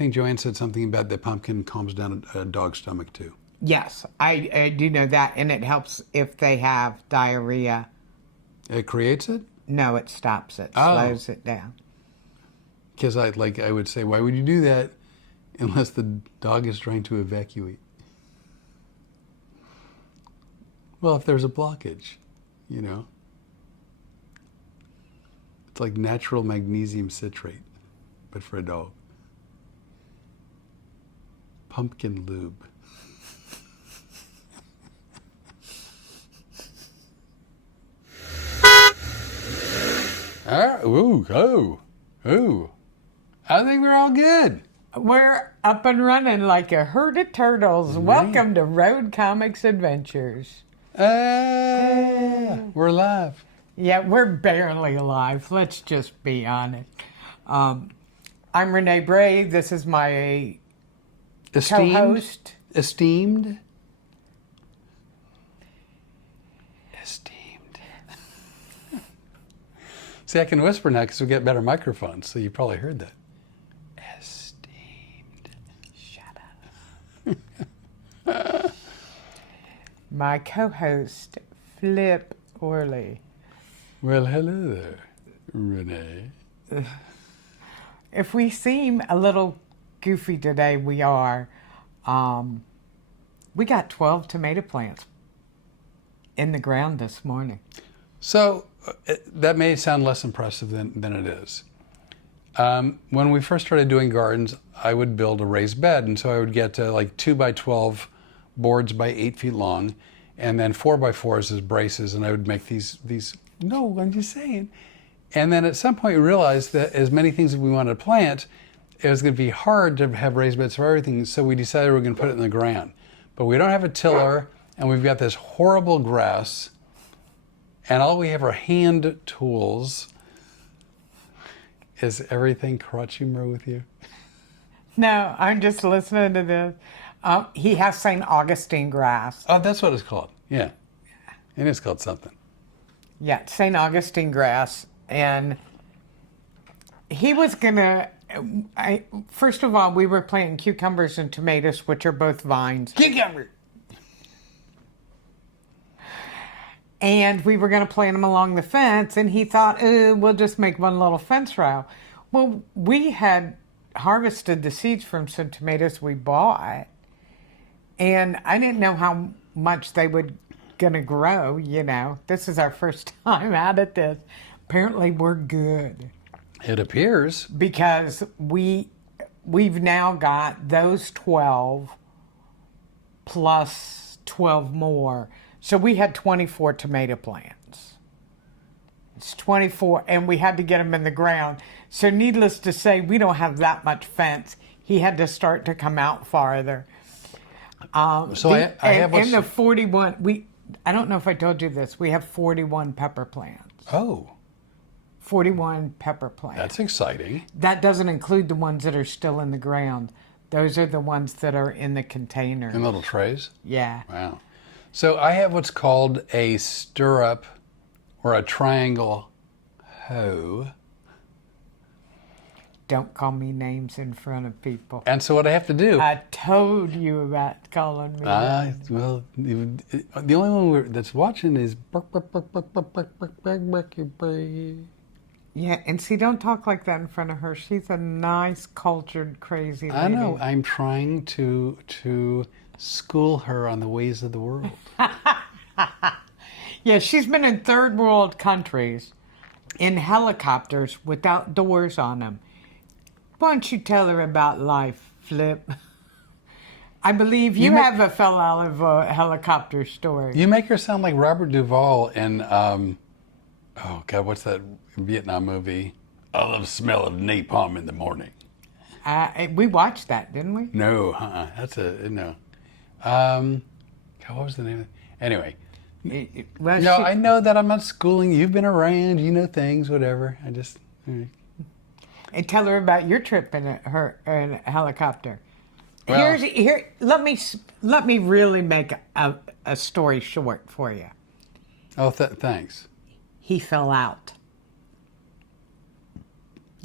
think Joanne said something about that pumpkin calms down a dog's stomach too. Yes, I do know that, and it helps if they have diarrhea. It creates it? No, it stops it, slows it down. Because I would say, why would you do that unless the dog is trying to evacuate? Well, if there's a blockage, you know. It's like natural magnesium citrate, but for a dog. Pumpkin lube. Ooh. I think we're all good. We're up and running like a herd of turtles. Right. Welcome to Road Comics Adventures. We're live. Yeah, we're barely alive. Let's just be honest. I'm Renee Bray. This is my co-host. Esteemed. See, I can whisper now because we get better microphones, so you probably heard that. Esteemed. Shut up. My co-host, Flip Orley. Well, hello there, Renee. If we seem a little goofy today, we are. We got 12 tomato plants in the ground this morning. So that may sound less impressive than it is. When we first started doing gardens, I would build a raised bed, and so I would get like 2x12 boards by 8 feet long, and then 4x4s as braces, and I would make these. No, I'm just saying. And then at some point, we realized that as many things as we wanted to plant, it was going to be hard to have raised beds for everything, so we decided we were going to put it in the ground. But we don't have a tiller, and we've got this horrible grass, and all we have are hand tools. Is everything crotch humor with you? No, I'm just listening to this. He has St. Augustine grass. Oh, that's what it's called. Yeah. And it's called something. Yeah, St. Augustine grass. And he was going to... First of all, we were planting cucumbers and tomatoes, which are both vines. Cucumber! And we were going to plant them along the fence, and he thought, we'll just make one little fence row. Well, we had harvested the seeds from some tomatoes we bought, and I didn't know how much they were going to grow, you know. This is our first time out at this. Apparently, we're good. It appears. Because we've now got those 12 plus 12 more. So we had 24 tomato plants. It's 24, and we had to get them in the ground. So needless to say, we don't have that much fence. He had to start to come out farther. I have in the 41, I don't know if I told you this, we have 41 pepper plants. Oh. 41 pepper plants. That's exciting. That doesn't include the ones that are still in the ground. Those are the ones that are in the container. In little trays? Yeah. Wow. So I have what's called a stirrup or a triangle hoe. Don't call me names in front of people. And so what I have to do... I told you about calling me names. Well, the only one that's watching is... Yeah, and see, don't talk like that in front of her. She's a nice, cultured, crazy lady. I know. I'm trying to school her on the ways of the world. Yeah, she's been in third world countries in helicopters without doors on them. Why don't you tell her about life, Flip? I believe you have a fell out of a helicopter story. You make her sound like Robert Duvall in, oh God, what's that Vietnam movie? I love the smell of napalm in the morning. We watched that, didn't we? No, that's no. God, what was the name of it? Anyway. I know that I'm not schooling. You've been around. You know things, whatever. I just... And tell her about your trip in a helicopter. Well, Let me really make a story short for you. Oh, thanks. He fell out.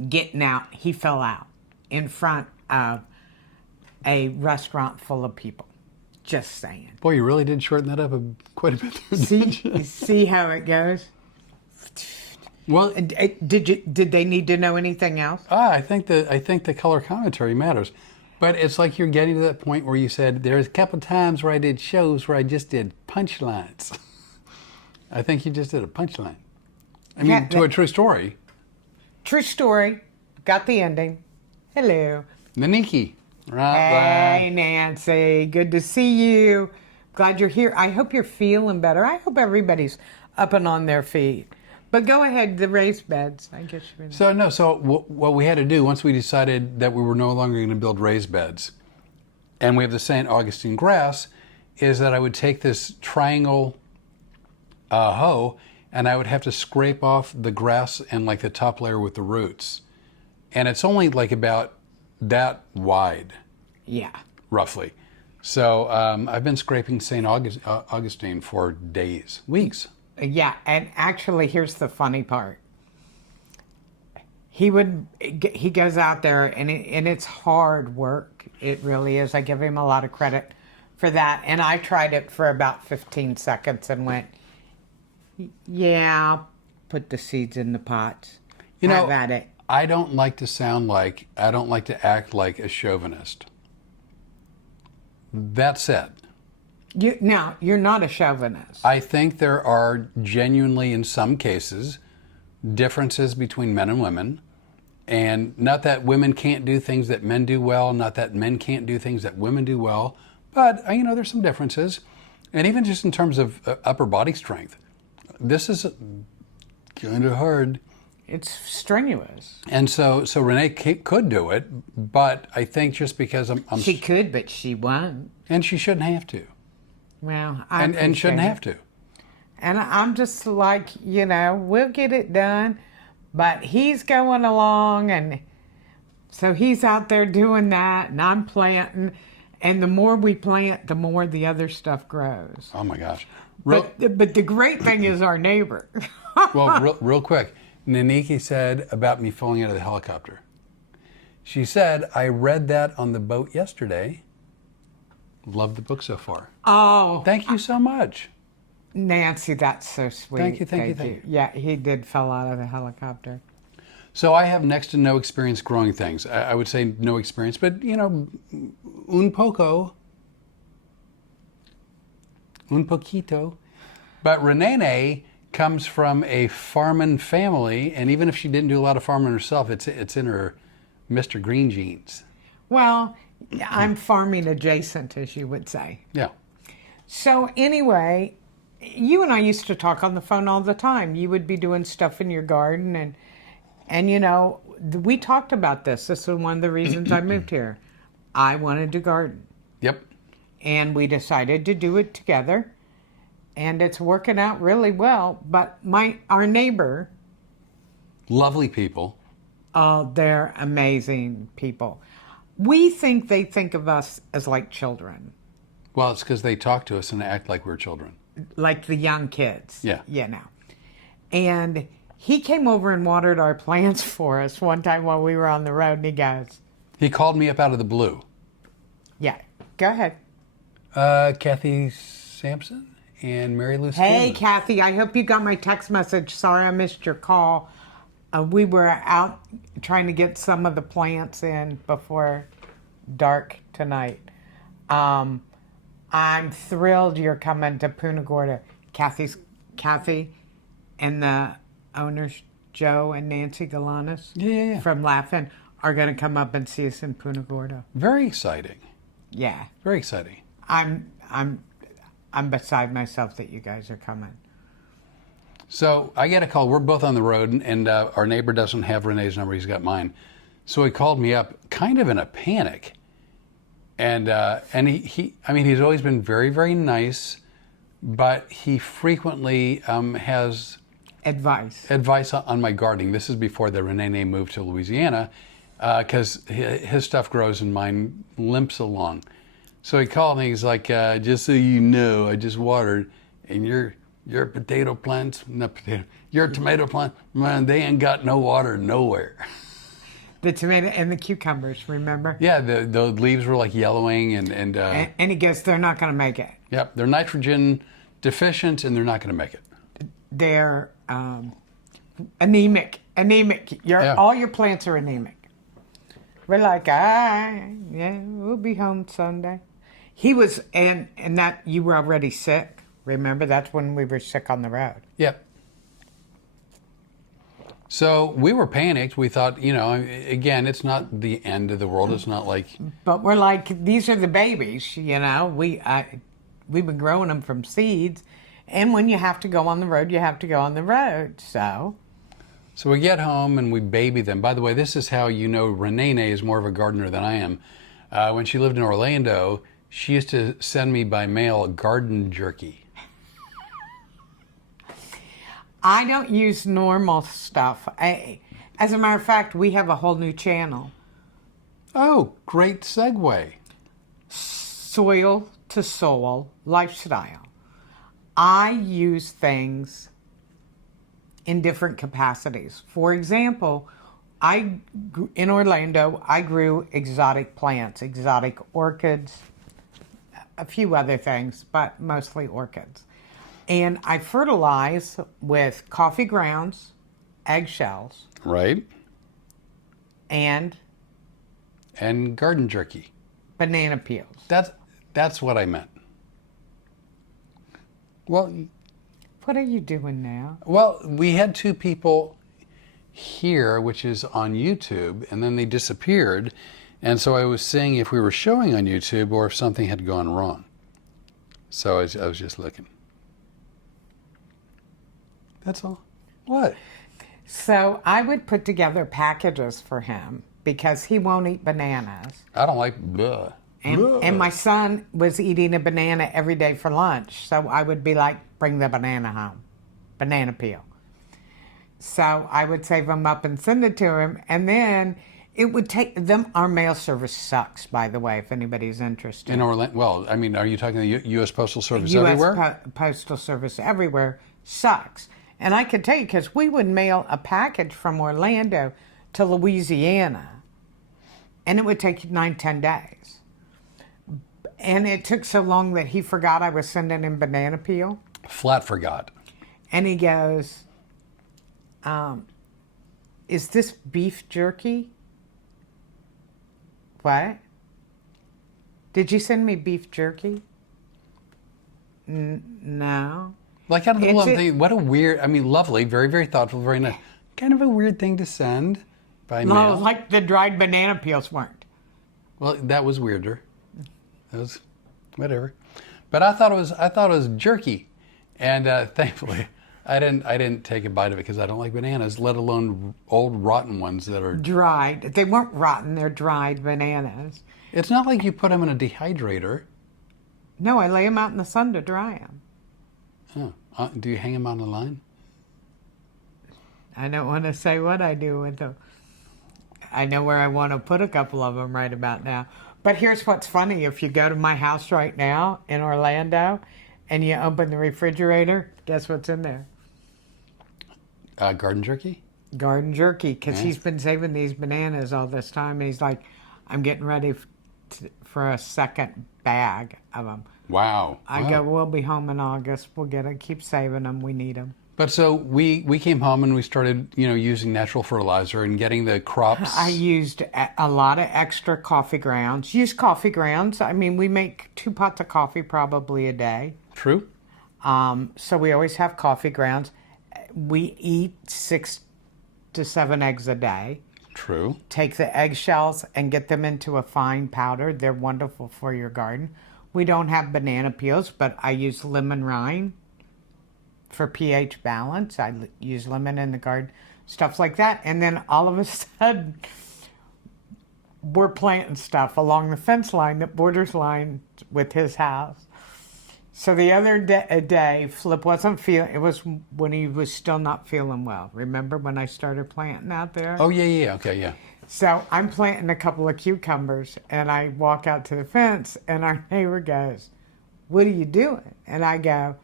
Getting out, he fell out in front of a restaurant full of people. Just saying. Boy, you really did shorten that up quite a bit there, didn't you? See how it goes? Well, Did they need to know anything else? I think the color commentary matters. But it's like you're getting to that point where you said, there's a couple times where I did shows where I just did punchlines. I think you just did a punchline. I mean, to a true story. True story. Got the ending. Hello. Naniki. Hey, Nancy. Good to see you. Glad you're here. I hope you're feeling better. I hope everybody's up and on their feet. But go ahead, the raised beds. I guess you mean. So what we had to do once we decided that we were no longer going to build raised beds, and we have the St. Augustine grass, is that I would take this triangle hoe and I would have to scrape off the grass and like the top layer with the roots. And it's only like about that wide. Yeah. Roughly. So I've been scraping St. Augustine for days, weeks. Yeah, and actually, here's the funny part. He goes out there, and it's hard work. It really is. I give him a lot of credit for that. And I tried it for about 15 seconds and went, yeah, put the seeds in the pots. Have at it. I don't like to act like a chauvinist. That said, you're not a chauvinist. I think there are genuinely, in some cases, differences between men and women. And not that women can't do things that men do well, not that men can't do things that women do well, but, there's some differences. And even just in terms of upper body strength, this is kind of hard. It's strenuous. And so Rene could do it, but I think just because she could, but she won't. And she shouldn't have to. Well, and shouldn't have to. And I'm just like, we'll get it done. But he's going along, and so he's out there doing that, and I'm planting. And the more we plant, the more the other stuff grows. Oh my gosh! But the great thing is our neighbor. Well, real quick, Naniki said about me falling out of the helicopter. She said, I read that on the boat yesterday. Love the book so far. Oh. Thank you so much. Nancy, that's so sweet. Thank you. Yeah, he did fall out of the helicopter. So I have next to no experience growing things. I would say no experience, but, un poquito. But Rene comes from a farming family, and even if she didn't do a lot of farming herself, it's in her Mr. Green genes. Well, I'm farming adjacent, as you would say. Yeah. So anyway, you and I used to talk on the phone all the time. You would be doing stuff in your garden, and we talked about this. This was one of the reasons I moved here. I wanted to garden. Yep. And we decided to do it together. And it's working out really well. But our neighbor... Lovely people. Oh, they're amazing people. We think they think of us as like children. Well, it's because they talk to us and act like we're children. Like the young kids. Yeah. And he came over and watered our plants for us one time while we were on the road, and he goes... He called me up out of the blue. Yeah. Go ahead. Kathy Sampson and Mary Lou Hey, Scanlon. Kathy, I hope you got my text message. Sorry I missed your call. We were out trying to get some of the plants in before dark tonight. I'm thrilled you're coming to Punta Gorda. Kathy and the owners, Joe and Nancy Galanis Yeah. from Laughing, are going to come up and see us in Punta Gorda. Very exciting. Yeah. Very exciting. I'm beside myself that you guys are coming. So I get a call. We're both on the road, and our neighbor doesn't have Renee's number. He's got mine. So he called me up, kind of in a panic. And he's always been very, very nice, but he frequently has advice on my gardening. This is before the Renee moved to Louisiana, because his stuff grows and mine limps along. So he called me. He's like, just so you know, I just watered, and your potato plants, your tomato plant, man, they ain't got no water nowhere. The tomato and the cucumbers, remember? Yeah, the leaves were like yellowing And he goes, they're not going to make it. Yep, they're nitrogen deficient and they're not going to make it. They're anemic. All your plants are anemic. We're like, yeah, we'll be home Sunday. He was, and that you were already sick. Remember, that's when we were sick on the road. Yep. So we were panicked. We thought, again, it's not the end of the world. It's not like. But we're like, these are the babies, we've been growing them from seeds. And when you have to go on the road, you have to go on the road. So we get home and we baby them. By the way, this is how Rene is more of a gardener than I am. When she lived in Orlando, she used to send me by mail garden jerky. I don't use normal stuff. As a matter of fact, we have a whole new channel. Oh, great segue. Soil to Soul Lifestyle. I use things in different capacities. For example, in Orlando, I grew exotic plants, exotic orchids, a few other things, but mostly orchids. And I fertilize with coffee grounds, eggshells. Right. And garden jerky. Banana peels. That's what I meant. Well, what are you doing now? Well, we had two people here, which is on YouTube, and then they disappeared. And so I was seeing if we were showing on YouTube or if something had gone wrong. So I was just looking. That's all. What? So I would put together packages for him because he won't eat bananas. I don't like blah. And my son was eating a banana every day for lunch. So I would be like, bring the banana home. Banana peel. So I would save them up and send it to him. And then it would take them. Our mail service sucks, by the way, if anybody's interested. In Orlando, well, I mean, are you talking the U.S. Postal Service US everywhere? Postal Service everywhere sucks. And I can tell you, because we would mail a package from Orlando to Louisiana, and it would take 9-10 days. And it took so long that he forgot I was sending him banana peel. Flat forgot. And he goes, is this beef jerky? What? Did you send me beef jerky? No. Like out of the blue, I'm thinking, what a weird, lovely, very, very thoughtful, very nice. Kind of a weird thing to send by mail. No, like the dried banana peels weren't. Well, that was weirder. That was whatever. But I thought it was jerky. And thankfully, I didn't take a bite of it because I don't like bananas, let alone old rotten ones that are dried. They weren't rotten, they're dried bananas. It's not like you put them in a dehydrator. No, I lay them out in the sun to dry them. Oh, do you hang them on the line? I don't want to say what I do with them. I know where I want to put a couple of them right about now. But here's what's funny. If you go to my house right now in Orlando and you open the refrigerator, guess what's in there? Garden jerky? Garden jerky, because he's been saving these bananas all this time. And he's like, I'm getting ready for a second bag of them. Wow. I go, we'll be home in August. We'll get it. Keep saving them. We need them. But so we came home and we started, using natural fertilizer and getting the crops. I used a lot of extra coffee grounds. Use coffee grounds. We make 2 pots of coffee probably a day. True. So we always have coffee grounds. We eat 6 to 7 eggs a day. True. Take the eggshells and get them into a fine powder. They're wonderful for your garden. We don't have banana peels, but I use lemon rind for pH balance. I use lemon in the garden, stuff like that. And then all of a sudden, we're planting stuff along the fence line that borders line with his house. So the other day, Flip wasn't feeling, it was when he was still not feeling well. Remember when I started planting out there? Oh, yeah. Okay, yeah. So I'm planting a couple of cucumbers, and I walk out to the fence, and our neighbor goes, what are you doing? And I go,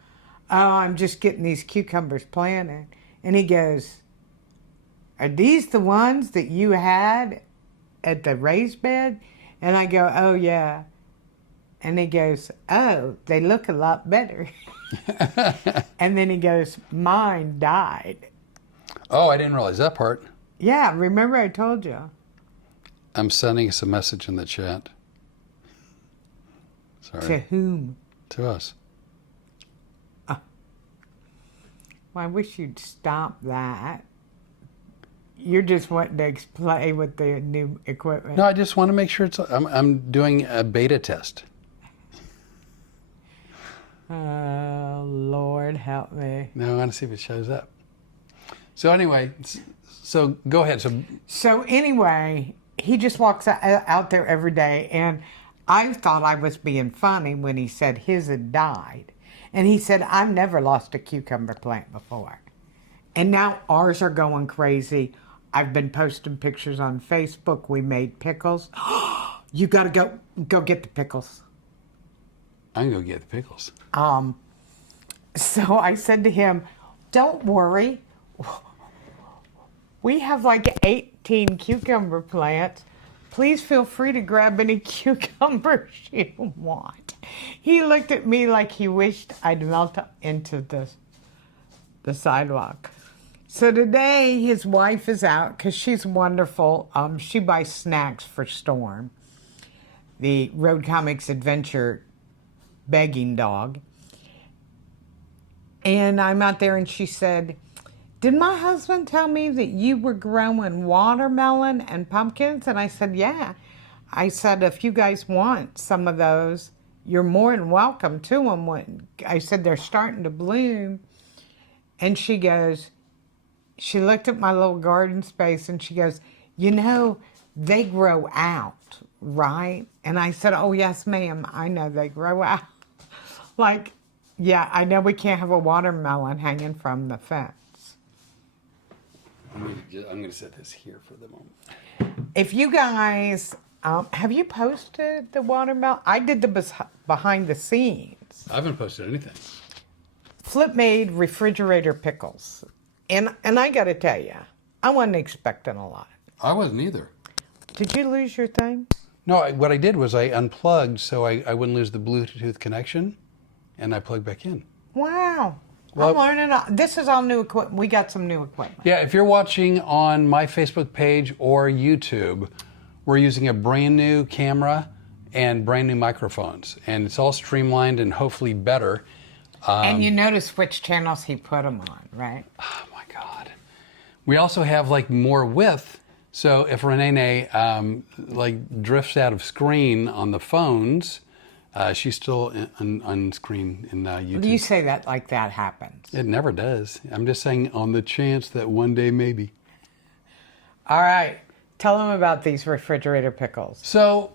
oh, I'm just getting these cucumbers planted. And he goes, are these the ones that you had at the raised bed? And I go, oh, yeah. And he goes, oh, they look a lot better. And then he goes, mine died. Oh, I didn't realize that part. Yeah, remember I told you. I'm sending us a message in the chat. Sorry. To whom? To us. Well, I wish you'd stop that. You're just wanting to play with the new equipment. No, I just want to make sure I'm doing a beta test. Oh, Lord, help me. Now I want to see if it shows up. So anyway, so go ahead. So anyway, he just walks out there every day, and I thought I was being funny when he said his had died. And he said, I've never lost a cucumber plant before. And now ours are going crazy. I've been posting pictures on Facebook. We made pickles. You got to go get the pickles. I'm going to go get the pickles. So I said to him, don't worry. We have like 18 cucumber plants. Please feel free to grab any cucumbers you want. He looked at me like he wished I'd melt into the sidewalk. So today his wife is out because she's wonderful. She buys snacks for Storm, the Road Comics Adventure begging dog. And I'm out there and she said, did my husband tell me that you were growing watermelon and pumpkins? And I said, yeah. I said, if you guys want some of those, you're more than welcome to them. I said, they're starting to bloom. And she goes, she looked at my little garden space and she goes, you know, they grow out, right? And I said, oh, yes, ma'am. I know they grow out. Like, yeah, I know we can't have a watermelon hanging from the fence. I'm going to set this here for the moment. If you guys, have you posted the watermelon? I did the behind the scenes. I haven't posted anything. Flip made refrigerator pickles. And I got to tell you, I wasn't expecting a lot. I wasn't either. Did you lose your thing? No, what I did was I unplugged so I wouldn't lose the Bluetooth connection, and I plugged back in. Wow. Well, I'm learning. This is all new equipment. We got some new equipment. Yeah, if you're watching on my Facebook page or YouTube, we're using a brand new camera and brand new microphones, and it's all streamlined and hopefully better. And you notice which channels he put them on, right? Oh my God. We also have like more width, so if Rene like drifts out of screen on the phones, she's still on screen in YouTube. You say that like that happens. It never does. I'm just saying on the chance that one day maybe. All right. Tell them about these refrigerator pickles. So,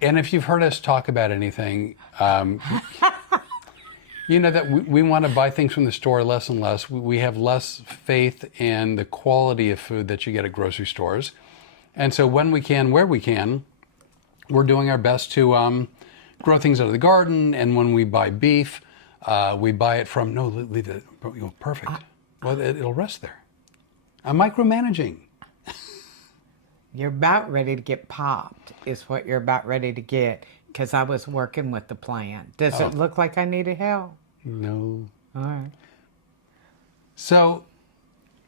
and if you've heard us talk about anything, you know that we want to buy things from the store less and less. We have less faith in the quality of food that you get at grocery stores. And so when we can, where we can, we're doing our best to grow things out of the garden. And when we buy beef, we buy it from, no, leave it, perfect. Well, it'll rest there. I'm micromanaging. You're about ready to get popped is what you're about ready to get because I was working with the plant. Does it look like I needed help? No. All right. So,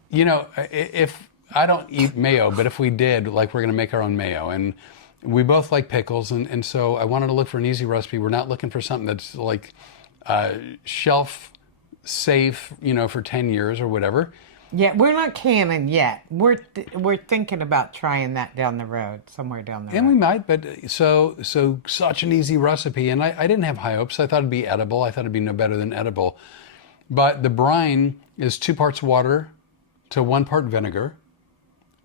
you know, if I don't eat mayo, but if we did, like we're going to make our own mayo. And we both like pickles. And so I wanted to look for an easy recipe. We're not looking for something that's like shelf safe, you know, for 10 years or whatever. Yeah, we're not canning yet. We're thinking about trying that down the road, somewhere down the road. And we might, but so such an easy recipe. And I didn't have high hopes. I thought it'd be edible. I thought it'd be no better than edible. But the brine is 2 parts water to 1 part vinegar.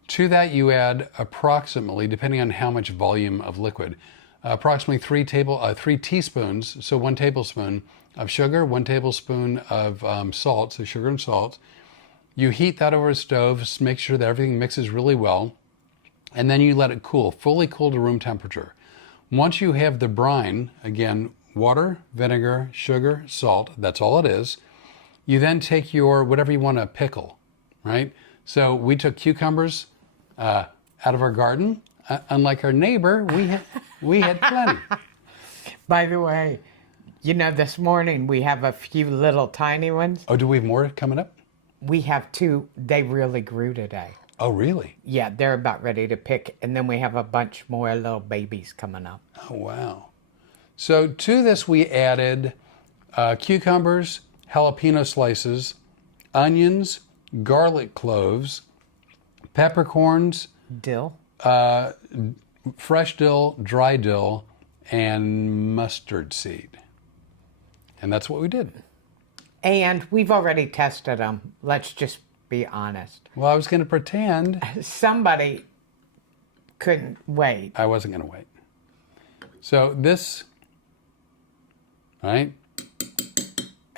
To that you add approximately, depending on how much volume of liquid, approximately 3 teaspoons, so 1 tablespoon of sugar, 1 tablespoon of salt, so sugar and salt. You heat that over a stove, make sure that everything mixes really well, and then you let it cool, fully cool to room temperature. Once you have the brine, again, water, vinegar, sugar, salt, that's all it is, you then take your, whatever you want to pickle, right? So we took cucumbers, out of our garden. Unlike our neighbor, we had plenty. By the way, this morning we have a few little tiny ones. Oh, do we have more coming up? We have two. They really grew today. Oh, really? Yeah, they're about ready to pick. And then we have a bunch more little babies coming up. Oh, wow. So to this we added cucumbers, jalapeno slices, onions, garlic cloves, peppercorns, Dill. fresh dill, dry dill, and mustard seed. And that's what we did. And we've already tested them. Let's just be honest. Well, I was going to pretend. Somebody couldn't wait. I wasn't going to wait. So this, right?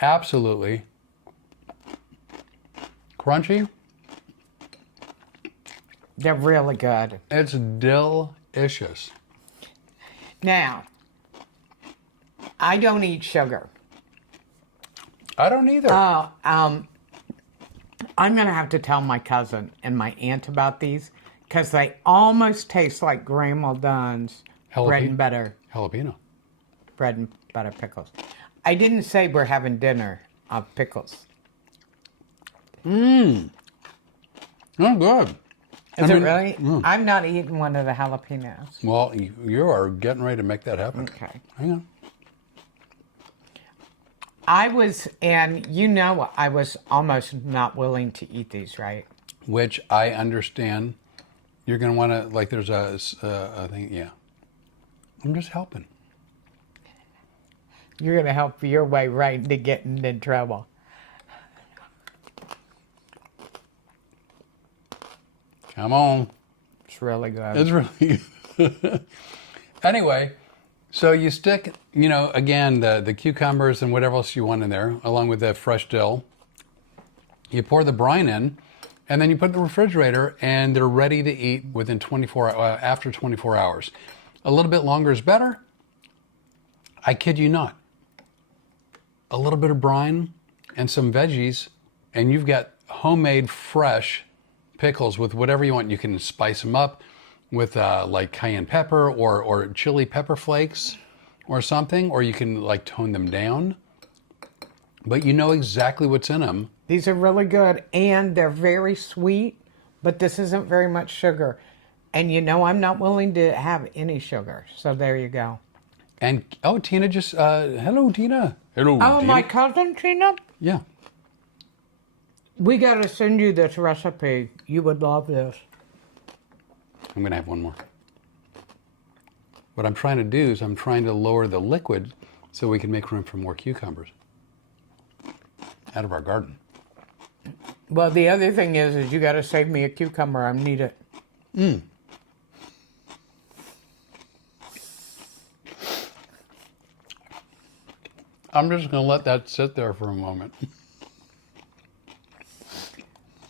Absolutely crunchy. They're really good. It's delicious. Now, I don't eat sugar. I don't either. I'm going to have to tell my cousin and my aunt about these because they almost taste like Grandma Dunn's bread and butter. Jalapeno. Bread and butter pickles. I didn't say we're having dinner of pickles. Oh, good. Is it really? I'm not eating one of the jalapenos. Well, you are getting ready to make that happen. Okay. Hang on. I was almost not willing to eat these, right? Which I understand. You're going to want to, like, there's a thing, yeah. I'm just helping. You're going to help your way right into getting in trouble. Come on. It's really good. It's really good. Anyway, so you stick, again, the cucumbers and whatever else you want in there, along with the fresh dill. You pour the brine in, and then you put it in the refrigerator, and they're ready to eat within after 24 hours. A little bit longer is better. I kid you not. A little bit of brine and some veggies, and you've got homemade fresh pickles with whatever you want. You can spice them up with like cayenne pepper or chili pepper flakes or something, or you can like tone them down. But you know exactly what's in them. These are really good, and they're very sweet, but this isn't very much sugar. And I'm not willing to have any sugar, so there you go. And, Tina just, hello, Tina. Hello, Oh, Tina. my cousin Tina? Yeah. We got to send you this recipe. You would love this. I'm going to have one more. What I'm trying to do is I'm trying to lower the liquid so we can make room for more cucumbers out of our garden. Well, the other thing is you got to save me a cucumber. I need it. I'm just going to let that sit there for a moment.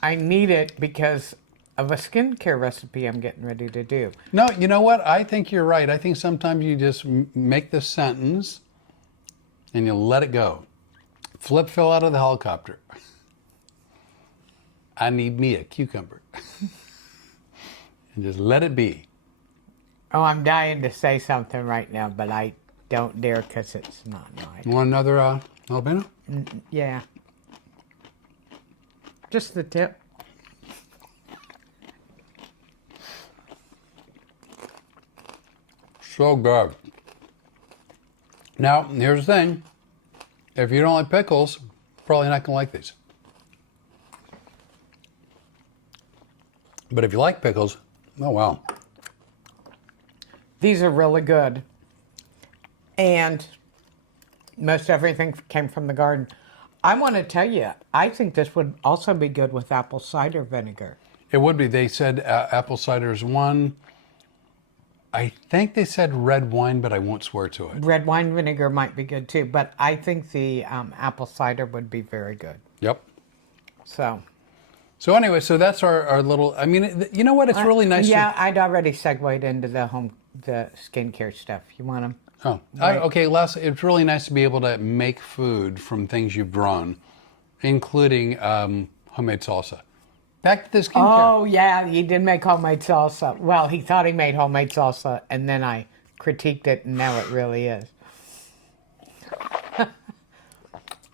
I need it because of a skincare recipe I'm getting ready to do. No, you know what? I think you're right. I think sometimes you just make the sentence and you let it go. Flip fell out of the helicopter. I need me a cucumber. And just let it be. Oh, I'm dying to say something right now, but I don't dare because it's not right. You want another jalapeno? Yeah. Just the tip. So good. Now, here's the thing. If you don't like pickles, probably not going to like these. But if you like pickles, oh wow. These are really good. And most everything came from the garden. I want to tell you, I think this would also be good with apple cider vinegar. It would be. They said apple cider is one. I think they said red wine, but I won't swear to it. Red wine vinegar might be good too, but I think the apple cider would be very good. Yep. So anyway, so that's our little, I mean, you know what? It's really nice. Yeah, I'd already segued into the skincare stuff. You want them? Oh, Right. okay. It's really nice to be able to make food from things you've grown, including homemade salsa. Back to the skincare. Oh, yeah, he did make homemade salsa. Well, he thought he made homemade salsa, and then I critiqued it, and now it really is.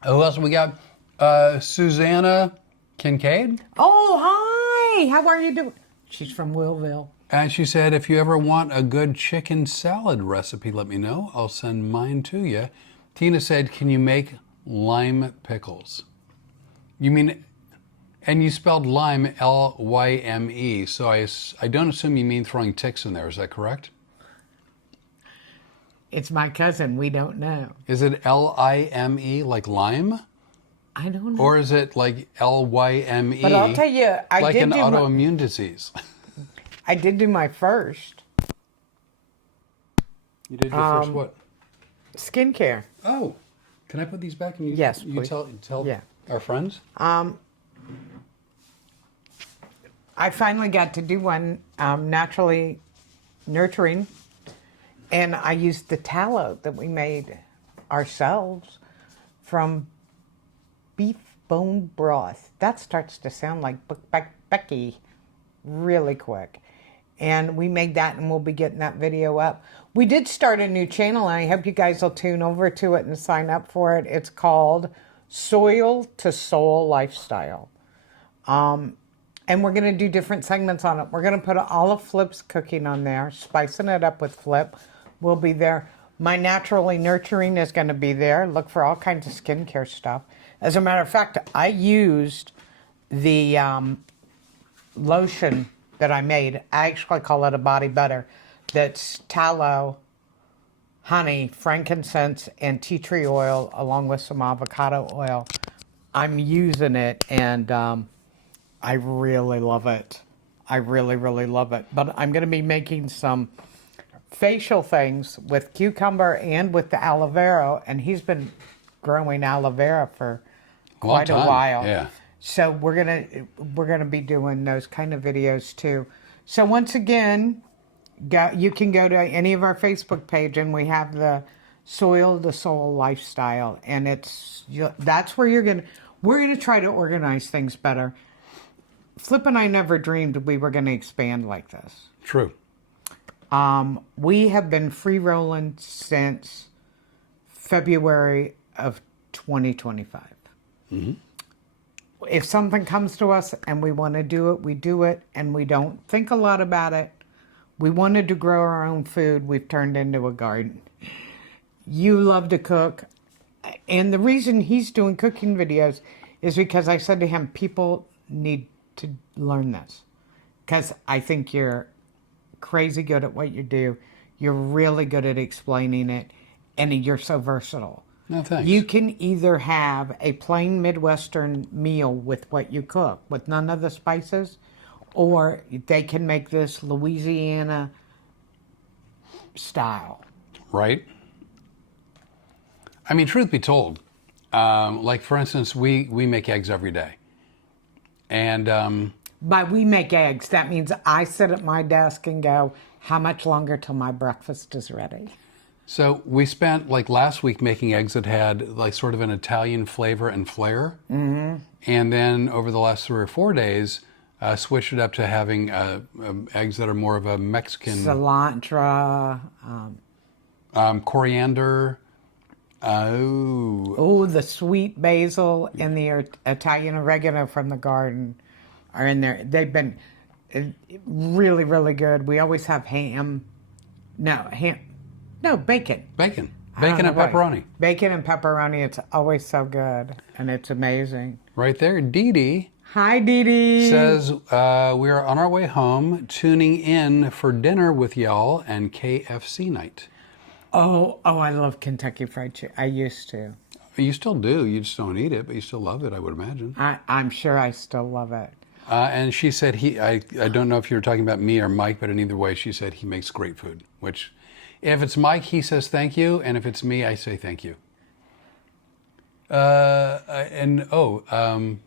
Who else we got? Susanna Kincaid. Oh, hi! How are you doing? She's from Willville. And she said, if you ever want a good chicken salad recipe, let me know. I'll send mine to you. Tina said, can you make lime pickles? You mean, and you spelled lime, L-Y-M-E, so I don't assume you mean throwing ticks in there. Is that correct? It's my cousin. We don't know. Is it L-I-M-E, like lime? I don't know. Or is it like L-Y-M-E? But I'll tell you, like an autoimmune disease. I did do my first. You did your first what? Skincare. Oh, can I put these back? And Yes, you please. tell Yeah. our friends? I finally got to do one naturally nurturing, and I used the tallow that we made ourselves from beef bone broth. That starts to sound like Becky really quick. And we made that, and we'll be getting that video up. We did start a new channel, and I hope you guys will tune over to it and sign up for it. It's called Soil to Soul Lifestyle. And we're going to do different segments on it. We're going to put all of Flip's cooking on there, spicing it up with Flip. We'll be there. My Naturally Nurturing is going to be there. Look for all kinds of skincare stuff. As a matter of fact, I used the lotion that I made. I actually call it a body butter. That's tallow, honey, frankincense, and tea tree oil, along with some avocado oil. I'm using it, and I really love it. I really, really love it. But I'm going to be making some facial things with cucumber and with the aloe vera, and he's been growing aloe vera for quite a while. Yeah. So we're gonna be doing those kind of videos too. So once again, you can go to any of our Facebook page, and we have the Soil to Soul Lifestyle, and that's where we're gonna try to organize things better. Flip and I never dreamed we were gonna expand like this. True. We have been free rolling since February of 2025. Mm-hmm. If something comes to us and we want to do it, we do it, and we don't think a lot about it. We wanted to grow our own food. We've turned into a garden. You love to cook. And the reason he's doing cooking videos is because I said to him, people need to learn this. Because I think you're crazy good at what you do. You're really good at explaining it. And you're so versatile. No, thanks. You can either have a plain Midwestern meal with what you cook, with none of the spices, or they can make this Louisiana style. Right. I mean, truth be told, like for instance, we make eggs every day. And By we make eggs, that means I sit at my desk and go, how much longer till my breakfast is ready? so we spent like last week making eggs that had like sort of an Italian flavor and flair. Mm-hmm. And then over the last 3 or 4 days, switched it up to having eggs that are more of a Mexican. Cilantro. Coriander. Oh, the sweet basil and the Italian oregano from the garden are in there. They've been really, really good. We always have ham. No, bacon. Bacon and pepperoni. Bacon and pepperoni. It's always so good, and it's amazing. Right there, Dee Dee. Hi, Dee Dee. Says, we are on our way home, tuning in for dinner with y'all and KFC night. Oh, I love Kentucky Fried Chicken. I used to. You still do. You just don't eat it, but you still love it, I would imagine. I'm sure I still love it. And she said, I don't know if you were talking about me or Mike, but in either way, she said he makes great food, which if it's Mike, he says thank you. And if it's me, I say thank you.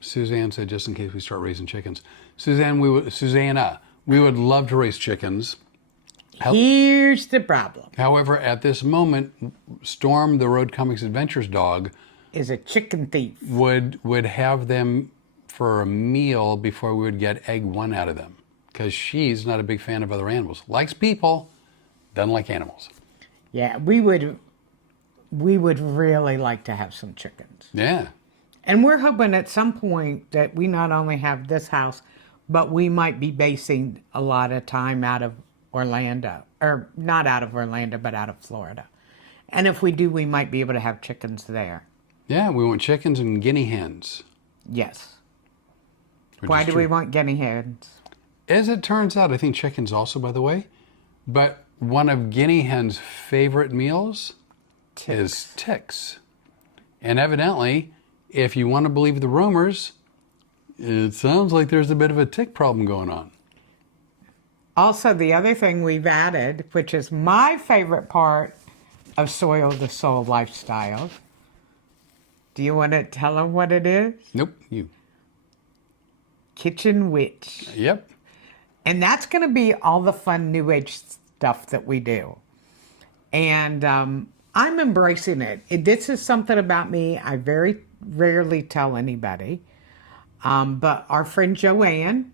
Suzanne said, just in case we start raising chickens. Susanna, we would love to raise chickens. Here's the problem. However, at this moment, Storm, the Road Comics Adventures dog, Is a chicken thief. would have them for a meal before we would get egg one out of them, because she's not a big fan of other animals. Likes people, doesn't like animals. Yeah, we would really like to have some chickens. Yeah. And we're hoping at some point that we not only have this house, but we might be basing a lot of time out of Orlando, or not out of Orlando, but out of Florida. And if we do, we might be able to have chickens there. Yeah, we want chickens and guinea hens. Yes. which Why is do true. we want guinea hens? As it turns out, I think chickens also, by the way, but one of guinea hen's favorite meals is ticks. And evidently, if you want to believe the rumors, it sounds like there's a bit of a tick problem going on. Also, the other thing we've added, which is my favorite part of Soil to Soul lifestyle. Do you want to tell them what it is? Nope, you. Kitchen Witch. Yep. And that's going to be all the fun New Age stuff that we do. And I'm embracing it. This is something about me I very rarely tell anybody. But our friend Joanne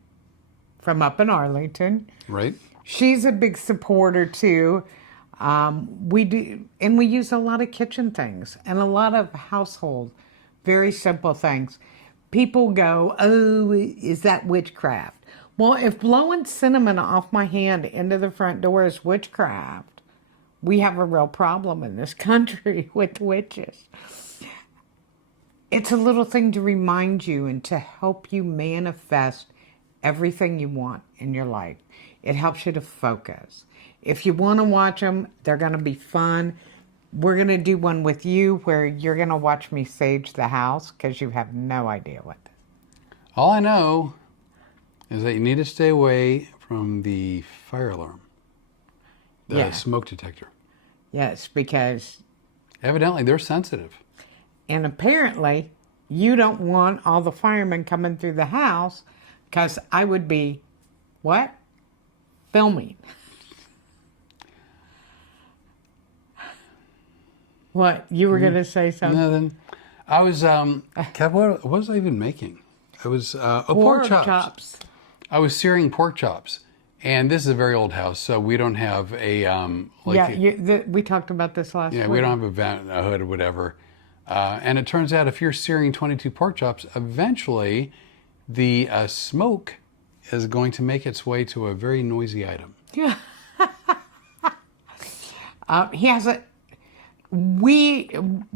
from up in Arlington, Right. she's a big supporter too. We do, and we use a lot of kitchen things and a lot of household, very simple things. People go, "Oh, is that witchcraft?" Well, if blowing cinnamon off my hand into the front door is witchcraft, we have a real problem in this country with witches. It's a little thing to remind you and to help you manifest everything you want in your life. It helps you to focus. If you want to watch them, they're going to be fun. We're going to do one with you where you're going to watch me sage the house because you have no idea what. All I know is that you need to stay away from the fire alarm, the Yeah. smoke detector. Yes, because, Evidently, they're sensitive. and apparently, you don't want all the firemen coming through the house because I would be, what? Filming. What? You were going to say something? Nothing. I was, what was I even making? I was, pork chops. I was searing pork chops. And this is a very old house, so we don't have a, We talked about this last week. we don't have a vent, a hood or whatever. And it turns out if you're searing 22 pork chops, eventually the smoke is going to make its way to a very noisy item. Yeah. He has a. We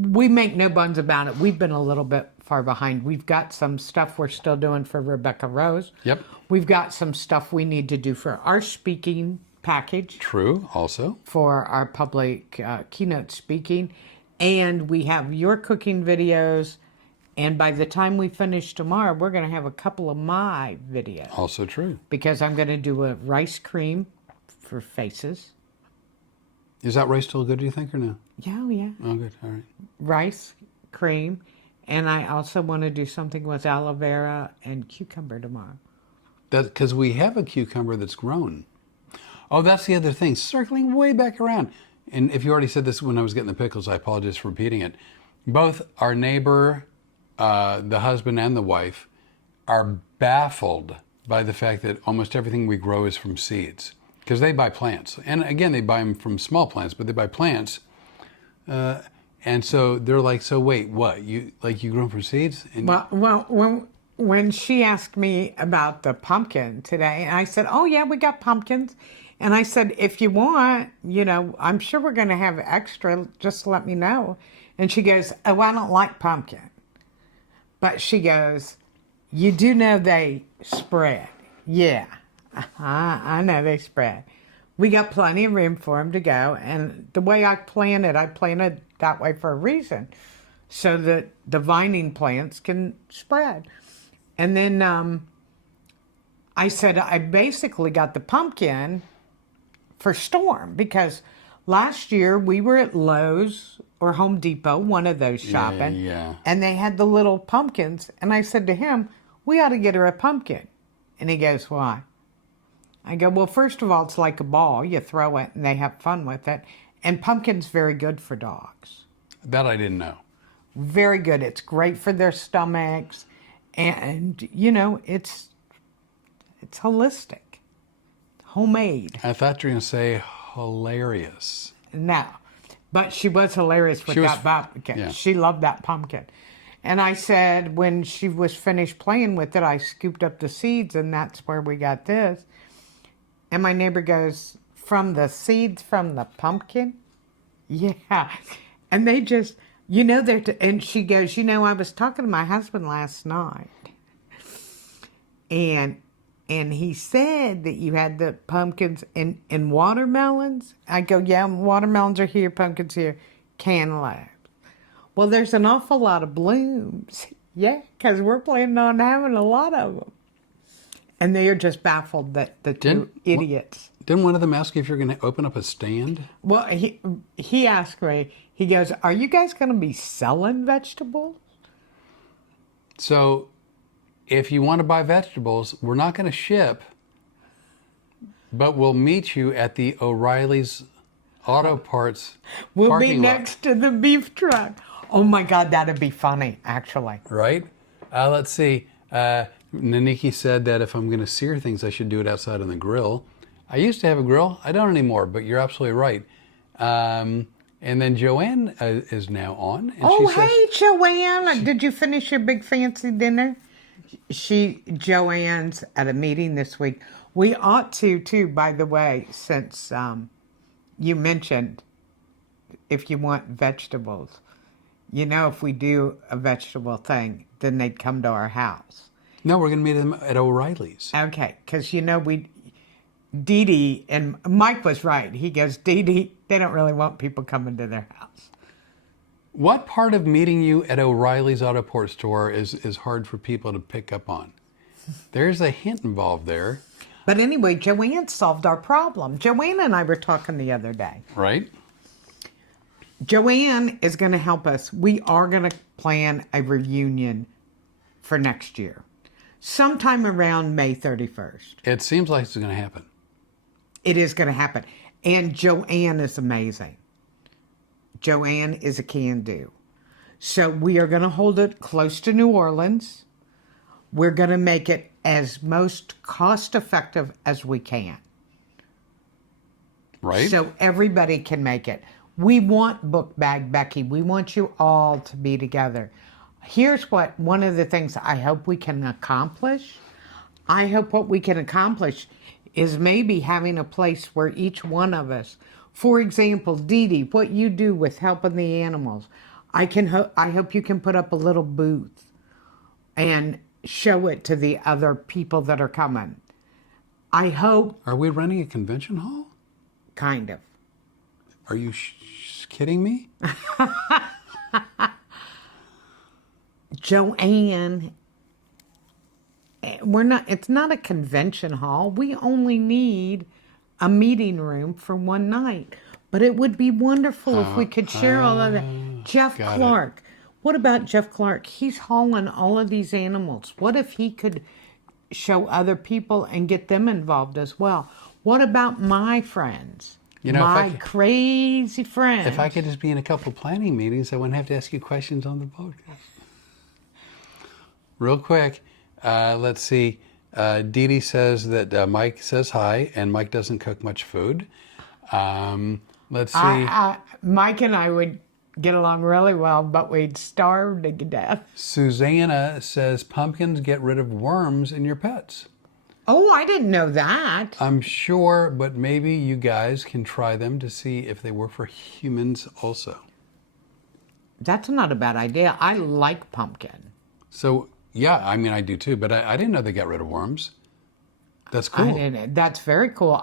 make no bones about it. We've been a little bit far behind. We've got some stuff we're still doing for Rebecca Rose. Yep. We've got some stuff we need to do for our speaking package. True, also. For our public keynote speaking. And we have your cooking videos. And by the time we finish tomorrow, we're going to have a couple of my videos. Also true. Because I'm going to do a rice cream for faces. Is that rice still good, do you think, or no? Yeah, oh yeah. Oh, good. All right. Rice cream. And I also want to do something with aloe vera and cucumber tomorrow. That's because we have a cucumber that's grown. Oh, that's the other thing. Circling way back around. And if you already said this when I was getting the pickles, I apologize for repeating it. Both our neighbor, the husband and the wife, are baffled by the fact that almost everything we grow is from seeds. Because they buy plants. And again, they buy them from small plants, but they buy plants. And so they're like, so wait, what? You grow them from seeds? And When she asked me about the pumpkin today, and I said, oh yeah, we got pumpkins. And I said, if you want, I'm sure we're going to have extra, just let me know. And she goes, oh, I don't like pumpkin. But she goes, you do know they spread. Yeah, I know they spread. We got plenty of room for them to go. And the way I planted that way for a reason. So that the vining plants can spread. And then I said, I basically got the pumpkin for Storm. Because last year we were at Lowe's or Home Depot, one of those shopping. Yeah. And they had the little pumpkins. And I said to him, we ought to get her a pumpkin. And he goes, why? I go, well, first of all, it's like a ball. You throw it and they have fun with it. And pumpkin's very good for dogs. that I didn't know. Very good. It's great for their stomachs. And, you know, it's holistic, homemade. I thought you were going to say hilarious. No, but she was hilarious with She was- that pumpkin. yeah. She loved that pumpkin. And I said, when she was finished playing with it, I scooped up the seeds, and that's where we got this. And my neighbor goes, from the seeds from the pumpkin? Yeah. And they just, you know, and she goes, you know, I was talking to my husband last night. And he said that you had the pumpkins and watermelons. I go, yeah, watermelons are here, pumpkins here, cantaloupes. Well, there's an awful lot of blooms. Yeah, because we're planning on having a lot of them. And they are just baffled that the two idiots. Didn't one of them ask you if you're going to open up a stand? Well, he asked me, he goes, are you guys going to be selling vegetables? So, if you want to buy vegetables, we're not going to ship, but we'll meet you at the O'Reilly's Auto Parts We'll be parking lot. next to the beef truck. Oh my God, that'd be funny, actually. Right? Let's see. Naniki said that if I'm going to sear things, I should do it outside on the grill. I used to have a grill. I don't anymore, but you're absolutely right. And then Joanne is now on. And Oh, she says, hey, Joanne. Did you finish your big fancy dinner? Joanne's at a meeting this week. We ought to, too, by the way, since you mentioned if you want vegetables. You know, if we do a vegetable thing, then they'd come to our house. no, we're going to meet them at O'Reilly's. Okay, because, you know, Dee Dee, and Mike was right. He goes, Dee Dee, they don't really want people coming to their house. What part of meeting you at O'Reilly's Auto Parts store is hard for people to pick up on? There's a hint involved there. But anyway, Joanne solved our problem. Joanne and I were talking the other day. Right? Joanne is going to help us. We are going to plan a reunion for next year, sometime around May 31st. It seems like it's going to happen. It is going to happen. And Joanne is amazing. Joanne is a can-do. So we are going to hold it close to New Orleans. We're going to make it as most cost-effective as we can. Right? So everybody can make it. We want Book Bag Becky. We want you all to be together. Here's one of the things I hope we can accomplish. I hope what we can accomplish is maybe having a place where each one of us, for example, Dee Dee, what you do with helping the animals, I hope you can put up a little booth and show it to the other people that are coming. I hope, Are we renting a convention hall? kind of. Are you kidding me? Joanne, it's not a convention hall. We only need a meeting room for one night. But it would be wonderful if we could share all of that. Jeff got Clark. What about Jeff Clark? He's hauling all of these animals. What if he could show other people and get them involved as well? What about my friends? You know, if I my could- crazy friends. If I could just be in a couple planning meetings, I wouldn't have to ask you questions on the podcast. Real quick, let's see. Dee Dee says that Mike says hi, and Mike doesn't cook much food. Let's see. Mike and I would get along really well, but we'd starve to death. Susanna says pumpkins get rid of worms in your pets. Oh, I didn't know that. I'm sure, but maybe you guys can try them to see if they work for humans also. That's not a bad idea. I like pumpkin. So, yeah, I mean, I do too, but I didn't know they got rid of worms. That's cool. That's very cool.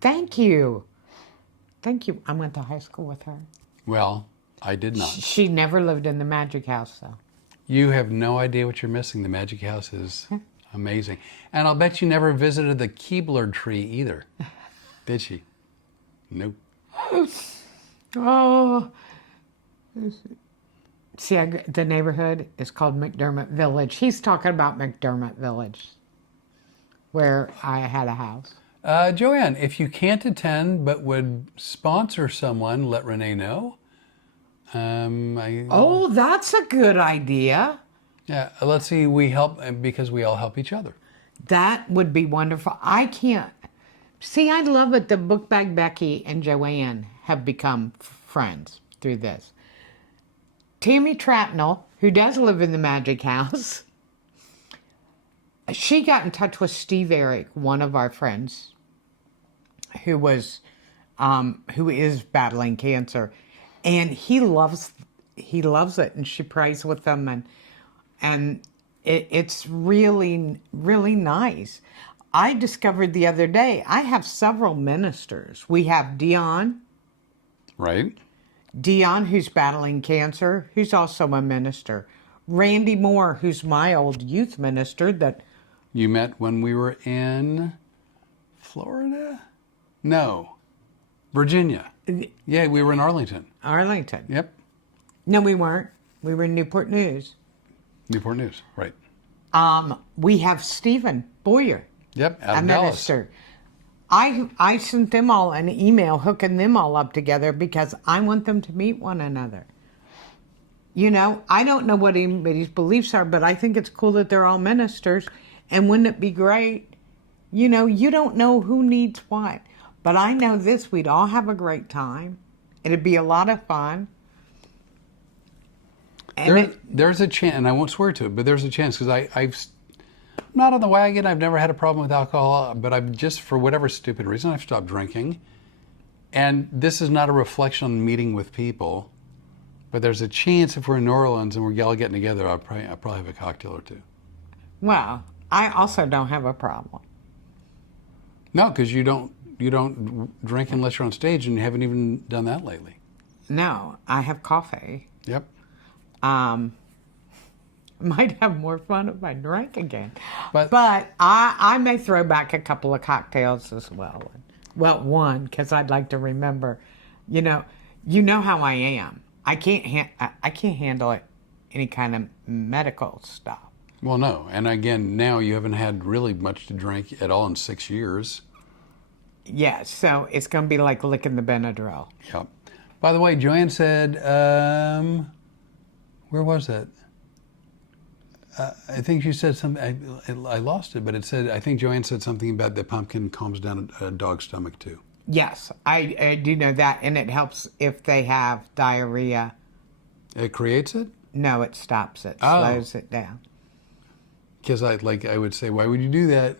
Thank you. Thank you. I went to high school with her. Well, I did not. She never lived in the Magic House, though. You have no idea what you're missing. The Magic House is amazing. And I'll bet you never visited the Keebler tree either. Did she? Nope. Oh. See, the neighborhood is called McDermott Village. He's talking about McDermott Village, where I had a house. Joanne, if you can't attend but would sponsor someone, let Rene know. Oh, that's a good idea. Yeah, let's see, we help because we all help each other. That would be wonderful. I can't. See, I love it that Book Bag Becky and Joanne have become friends through this. Tammy Trapnell, who does live in the Magic House, she got in touch with Steve Eric, one of our friends, who is battling cancer, and he loves it, and she prays with them, and it's really, really nice. I discovered the other day, I have several ministers. We have Dion, Right? who's battling cancer, who's also a minister. Randy Moore, who's my old youth minister that... You met when we were in Florida? No. Virginia. Yeah, we were in Arlington. Arlington. Yep. No, we weren't. We were in Newport News. Newport News, right. We have Stephen Boyer, Yep, out a of Dallas. minister. I sent them all an email hooking them all up together because I want them to meet one another. You know, I don't know what anybody's beliefs are, but I think it's cool that they're all ministers. And wouldn't it be great? You know, you don't know who needs what. But I know this, we'd all have a great time. It'd be a lot of fun. And There's a chance, and I won't swear to it, but there's a chance because I've not on the wagon. I've never had a problem with alcohol, but I've just, for whatever stupid reason, I've stopped drinking. And this is not a reflection on meeting with people, but there's a chance if we're in New Orleans and we're all getting together, I'll probably have a cocktail or two. well, I also don't have a problem. No, because you don't drink unless you're on stage, and you haven't even done that lately. No, I have coffee. Yep. Might have more fun if I drank again. But- But I may throw back a couple of cocktails as well. Well, one, because I'd like to remember, you know how I am. I can't handle it, any kind of medical stuff. Well, no. And again, now you haven't had really much to drink at all in 6 years. Yeah, so it's going to be like licking the Benadryl. Yep. By the way, Joanne said, where was that? I think she said something, I lost it, but it said, I think Joanne said something about the pumpkin calms down a dog's stomach too. Yes, I do know that, and it helps if they have diarrhea. It creates it? No, it stops it, Oh. slows it down. Because I would say, why would you do that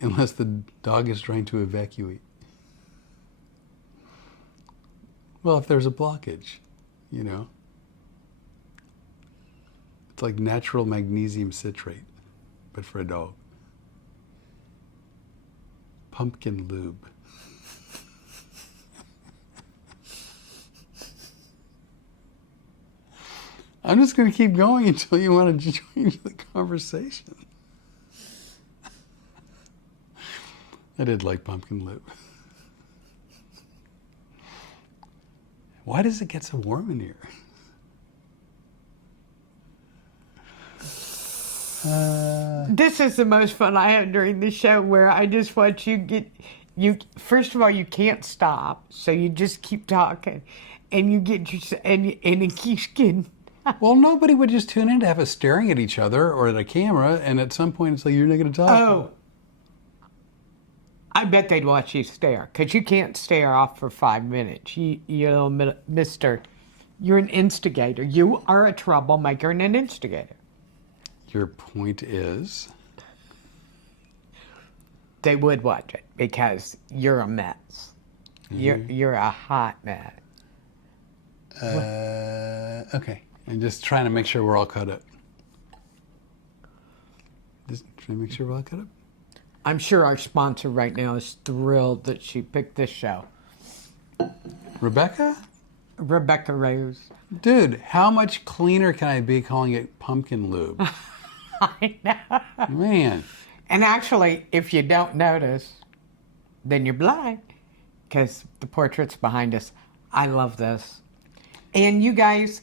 unless the dog is trying to evacuate? Well, if there's a blockage, you know. It's like natural magnesium citrate, but for a dog. Pumpkin lube. I'm just going to keep going until you want to change the conversation. I did like pumpkin lube. Why does it get so warm in here? This is the most fun I had during the show, where I just watch you first of all, you can't stop, so you just keep talking, and you get and it keeps getting... Well, nobody would just tune in to have us staring at each other or at a camera, and at some point it's like, you're not going to talk. Oh, I bet they'd watch you stare, because you can't stare off for 5 minutes. You little mister, you're an instigator. You are a troublemaker and an instigator. Your point is? They would watch it, because you're a mess. You're a hot mess. Okay. I'm just trying to make sure we're all caught up. Just trying to make sure we're all caught up. I'm sure our sponsor right now is thrilled that she picked this show. Rebecca? Rebecca Rose. Dude, how much cleaner can I be calling it pumpkin lube? I know. Man. And actually, if you don't notice, then you're blind, because the portrait's behind us. I love this. And you guys,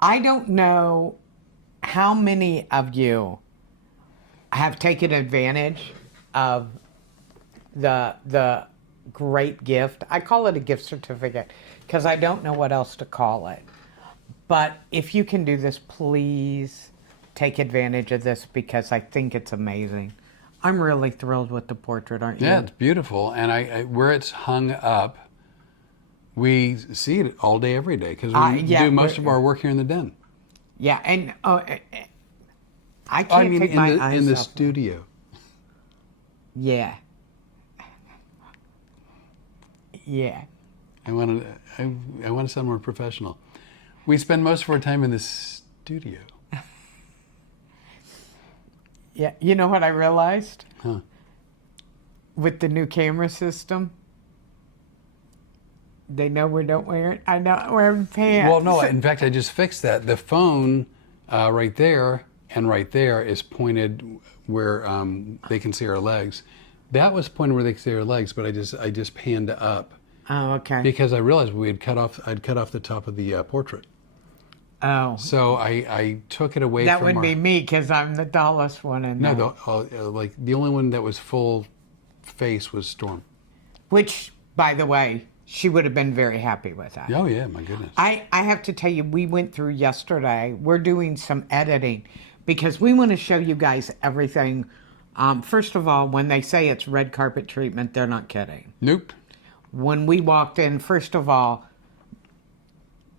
I don't know how many of you have taken advantage of the great gift. I call it a gift certificate because I don't know what else to call it. But if you can do this, please take advantage of this because I think it's amazing. I'm really thrilled with the portrait, aren't you? Yeah, it's beautiful. And I where it's hung up, we see it all day, every day, because we do most of our work here in the den. Yeah, and I can't take my eyes in the off. studio. Yeah. Yeah. I want to sound more professional. We spend most of our time in the studio. Yeah. You know what I realized? Huh. With the new camera system, they know we don't wear it. I don't wear pants. Well, no, in fact, I just fixed that. The phone right there and right there is pointed where they can see our legs. That was pointed where they can see our legs, but I just panned up. Oh, okay. Because I realized I'd cut off the top of the portrait. Oh. So I took it away that from would be me because I'm the tallest one in there. No, like the only one that was full face was Storm. Which, by the way, she would have been very happy with that. Oh, yeah, my goodness. I have to tell you, we went through yesterday. We're doing some editing because we want to show you guys everything. First of all, when they say it's red carpet treatment, they're not kidding. Nope. When we walked in, first of all,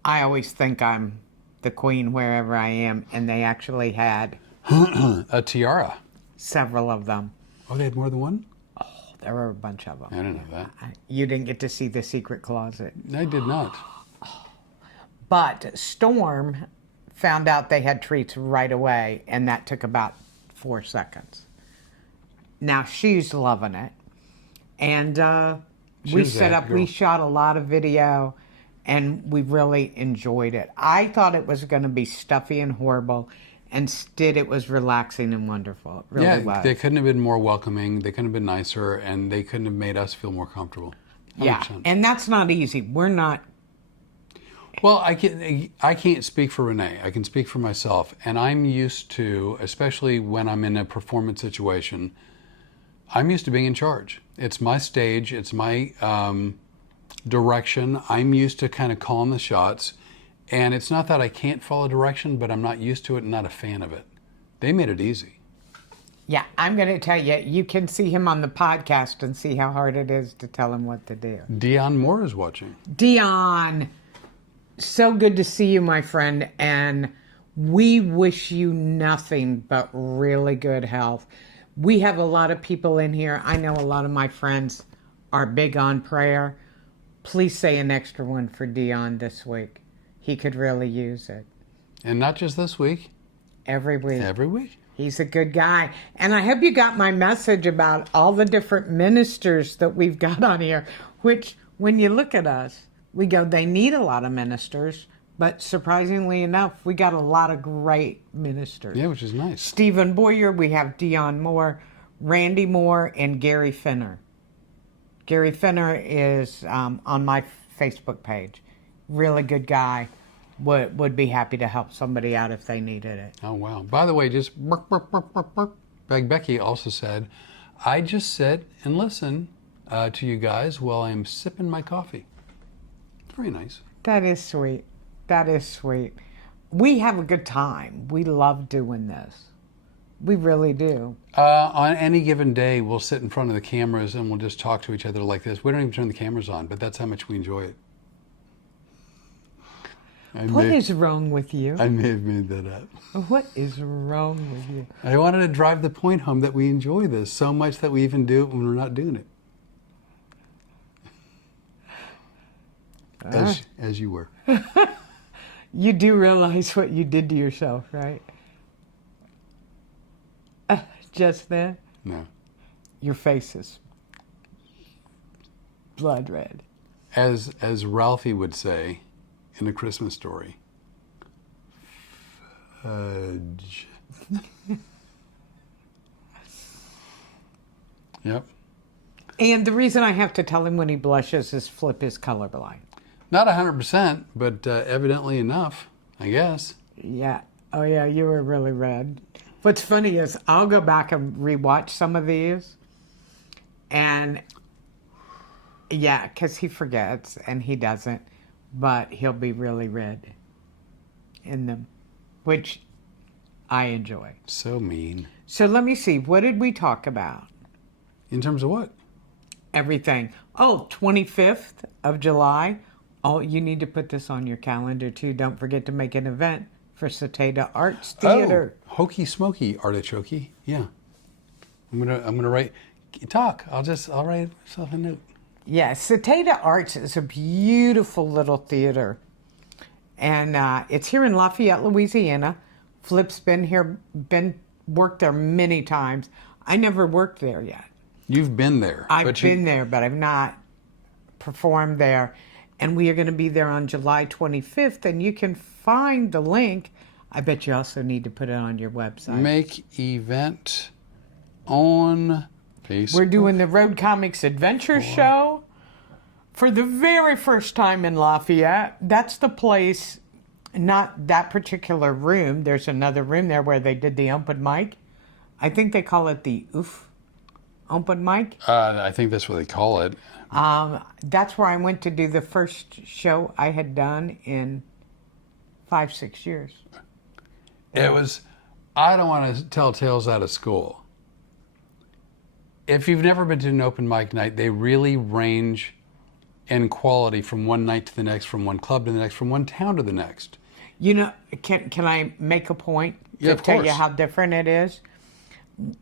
I always think I'm the queen wherever I am, and they actually had a tiara. several of them. Oh, they had more than one? Oh, there were a bunch of them. I didn't know that. You didn't get to see the secret closet. I did not. But Storm found out they had treats right away, and that took about 4 seconds. Now she's loving it. And we shot a lot of video, and we really enjoyed it. I thought it was going to be stuffy and horrible. Instead, it was relaxing and wonderful. It really was. They couldn't have been more welcoming. They couldn't have been nicer, and they couldn't have made us feel more comfortable. 100%. Yeah, and that's not easy. We're not. Well, I can't speak for Rene. I can speak for myself, and I'm used to, especially when I'm in a performance situation, I'm used to being in charge. It's my stage. It's my direction. I'm used to kind of calling the shots. And it's not that I can't follow direction, but I'm not used to it and not a fan of it. They made it easy. Yeah, I'm going to tell you, you can see him on the podcast and see how hard it is to tell him what to do. Dion Moore is watching. Dion, so good to see you, my friend. And we wish you nothing but really good health. We have a lot of people in here. I know a lot of my friends are big on prayer. Please say an extra one for Dion this week. He could really use it. And not just this week. Every week. Every week. He's a good guy. And I hope you got my message about all the different ministers that we've got on here, which when you look at us, we go, they need a lot of ministers. But surprisingly enough, we got a lot of great ministers. Yeah, which is nice. Stephen Boyer, we have Dion Moore, Randy Moore, and Gary Finner. Gary Finner is on my Facebook page. Really good guy. Would be happy to help somebody out if they needed it. Oh, wow. By the way, just burp, burp, burp, burp, burp. Becky also said, I just sit and listen to you guys while I'm sipping my coffee. Very nice. That is sweet. That is sweet. We have a good time. We love doing this. We really do. On any given day, we'll sit in front of the cameras and we'll just talk to each other like this. We don't even turn the cameras on, but that's how much we enjoy it. What is wrong with you? I may have made that up. What is wrong with you? I wanted to drive the point home that we enjoy this so much that we even do it when we're not doing it. As you were. You do realize what you did to yourself, right? Just then? No. Your face is blood red. As Ralphie would say in A Christmas Story, fudge. Yep. And the reason I have to tell him when he blushes is Flip is colorblind. Not 100%, but evidently enough, I guess. Yeah. Oh, yeah, you were really red. What's funny is I'll go back and rewatch some of these. And, yeah, because he forgets and he doesn't. But he'll be really red in them. Which I enjoy. So mean. So let me see. What did we talk about? In terms of what? Everything. Oh, 25th of July. Oh, you need to put this on your calendar too. Don't forget to make an event for Satata Arts Theater. Oh, hokey smoky artichoke. Yeah. I'm gonna write. Talk. I'll write myself a note. Yeah, Satata Arts is a beautiful little theater. And it's here in Lafayette, Louisiana. Flip's been worked there many times. I never worked there yet. You've been there. I've been there, but I've not performed there. And we are going to be there on July 25th, and you can find the link. I bet you also need to put it on your website. Make event on Facebook. We're doing the Road Comics Adventure Show for the very first time in Lafayette. That's the place, not that particular room. There's another room there where they did the open mic. I think they call it the OOF open mic. I think that's what they call it. That's where I went to do the first show I had done in 5-6 years. It was, I don't want to tell tales out of school. If you've never been to an open mic night, they really range in quality from one night to the next, from one club to the next, from one town to the next. You know, can I make a point to Yeah, of tell you course. how different it is?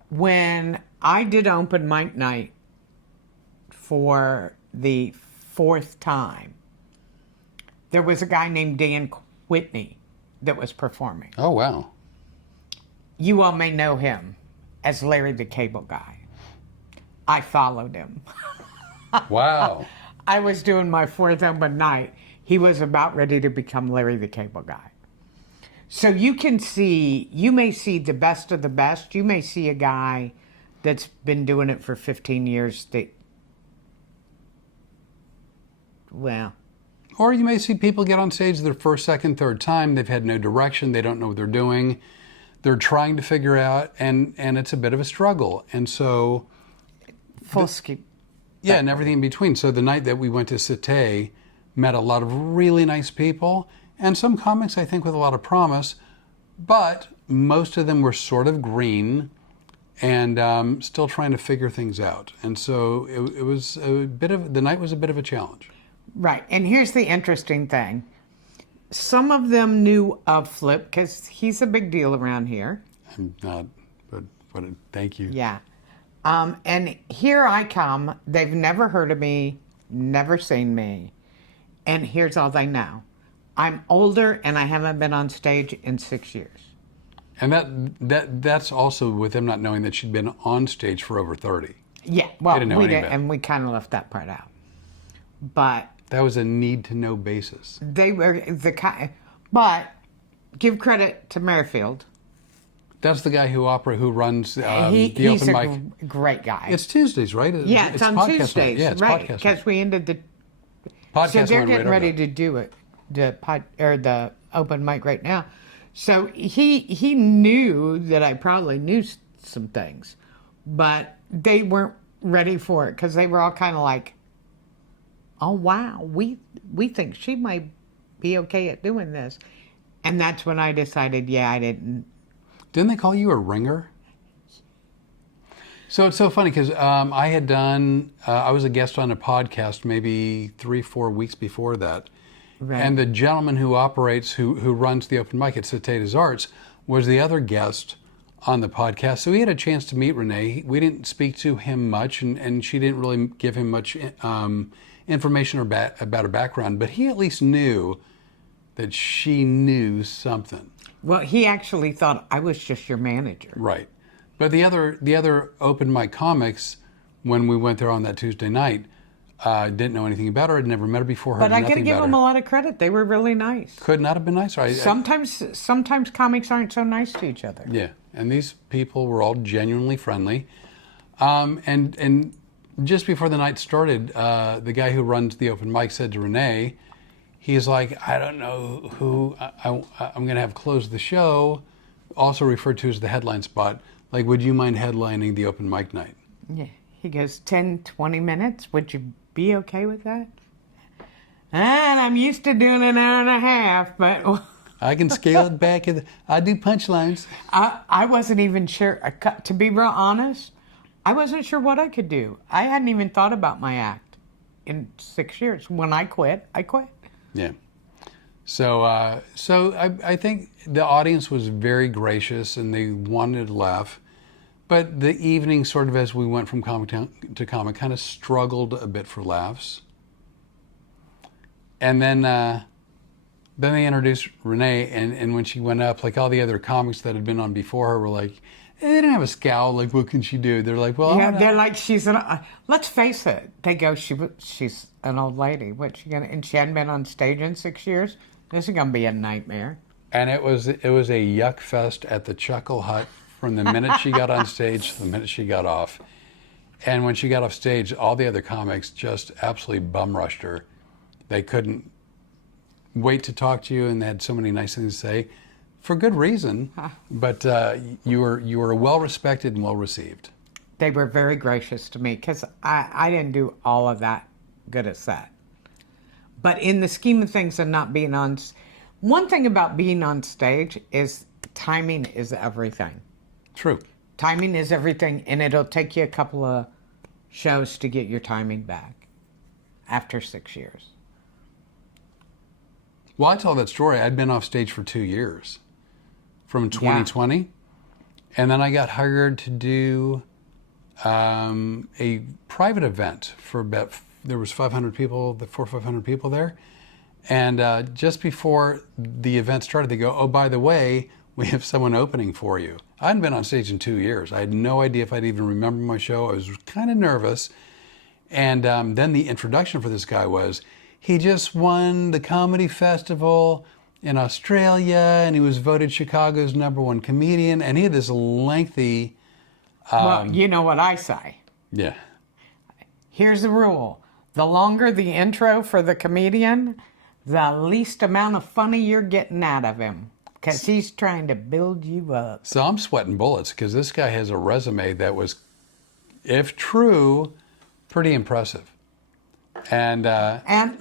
When I did open mic night for the 4th time, there was a guy named Dan Whitney that was performing. Oh, wow. You all may know him as Larry the Cable Guy. I followed him. Wow. I was doing my 4th open night. He was about ready to become Larry the Cable Guy. So you may see the best of the best. You may see a guy that's been doing it for 15 years Or you may see people get on stage their first, second, third time. They've had no direction. They don't know what they're doing. They're trying to figure out, and it's a bit of a struggle. And so... full skip. Yeah, and everything in between. So the night that we went to Cité, met a lot of really nice people, and some comics, I think, with a lot of promise, but most of them were sort of green and still trying to figure things out. And so it was the night was a bit of a challenge. Right. And here's the interesting thing. Some of them knew of Flip because he's a big deal around here. I'm not, but thank you. Yeah. And here I come. They've never heard of me, never seen me. And here's all they know. I'm older and I haven't been on stage in 6 years. And that's also with them not knowing that she'd been on stage for over 30. Yeah, well, They didn't know we any did, of it. and we kind of left that part out. But That was a need-to-know basis. they were but give credit to Merrifield. That's the guy who runs the He's open a mic. great guy. It's Tuesdays, right? Yeah, it's on podcast night. Tuesdays, Yeah, it's right? podcast night. Because we ended the. Podcast So they're went getting right ready over. to do it, the open mic right now. So he knew that I probably knew some things, but they weren't ready for it because they were all kind of like, "Oh wow, we think she might be okay at doing this," and that's when I decided, yeah, I didn't. Didn't they call you a ringer? So it's so funny because I had done, I was a guest on a podcast maybe 3-4 weeks before that. Right. And the gentleman who runs the open mic at Satata's Arts was the other guest on the podcast. So he had a chance to meet Rene. We didn't speak to him much, and she didn't really give him much information about her background, but he at least knew that she knew something. Well, he actually thought I was just your manager. Right. But the other open mic comics, when we went there on that Tuesday night, didn't know anything about her. I'd never met her before. But I got to give them a lot of credit. They were really nice. Could not have been nicer. Sometimes comics aren't so nice to each other. Yeah, and these people were all genuinely friendly. And just before the night started, the guy who runs the open mic said to Rene, he's like, I don't know who I'm going to have close the show, also referred to as the headline spot. Like, would you mind headlining the open mic night? Yeah. He goes, 10, 20 minutes? Would you be okay with that? And I'm used to doing an hour and a half, but... I can scale it back. I do punchlines. I wasn't even sure. To be real honest, I wasn't sure what I could do. I hadn't even thought about my act in 6 years. When I quit, I quit. Yeah. So I think the audience was very gracious and they wanted to laugh. But the evening, sort of as we went from comic to comic, kind of struggled a bit for laughs. And then they introduced Rene, and when she went up, like all the other comics that had been on before her were like, they didn't have a scowl. Like, what can she do? They're like, well, yeah, they're like, let's face it. They go, she's an old lady. What's she gonna? And she hadn't been on stage in 6 years. This is gonna be a nightmare. And it was a yuck fest at the Chuckle Hut from the minute she got on stage to the minute she got off. And when she got off stage, all the other comics just absolutely bum rushed her. They couldn't wait to talk to you, and they had so many nice things to say, for good reason. But you were well respected and well received. They were very gracious to me because I didn't do all of that good at set. But in the scheme of things and not being on, one thing about being on stage is timing is everything. True. Timing is everything, and it'll take you a couple of shows to get your timing back after 6 years. Well, I tell that story. I'd been off stage for 2 years, from 2020, yeah. And then I got hired to do a private event for about, there was 500 people, 400 or 500 people there. And just before the event started, they go, oh, by the way, we have someone opening for you. I hadn't been on stage in 2 years. I had no idea if I'd even remember my show. I was kind of nervous. And then the introduction for this guy was, he just won the comedy festival in Australia, and he was voted Chicago's #1 comedian. And he had this lengthy... well, you know what I say. Yeah. Here's the rule. The longer the intro for the comedian, the least amount of funny you're getting out of him. Because he's trying to build you up. So I'm sweating bullets because this guy has a resume that was, if true, pretty impressive. And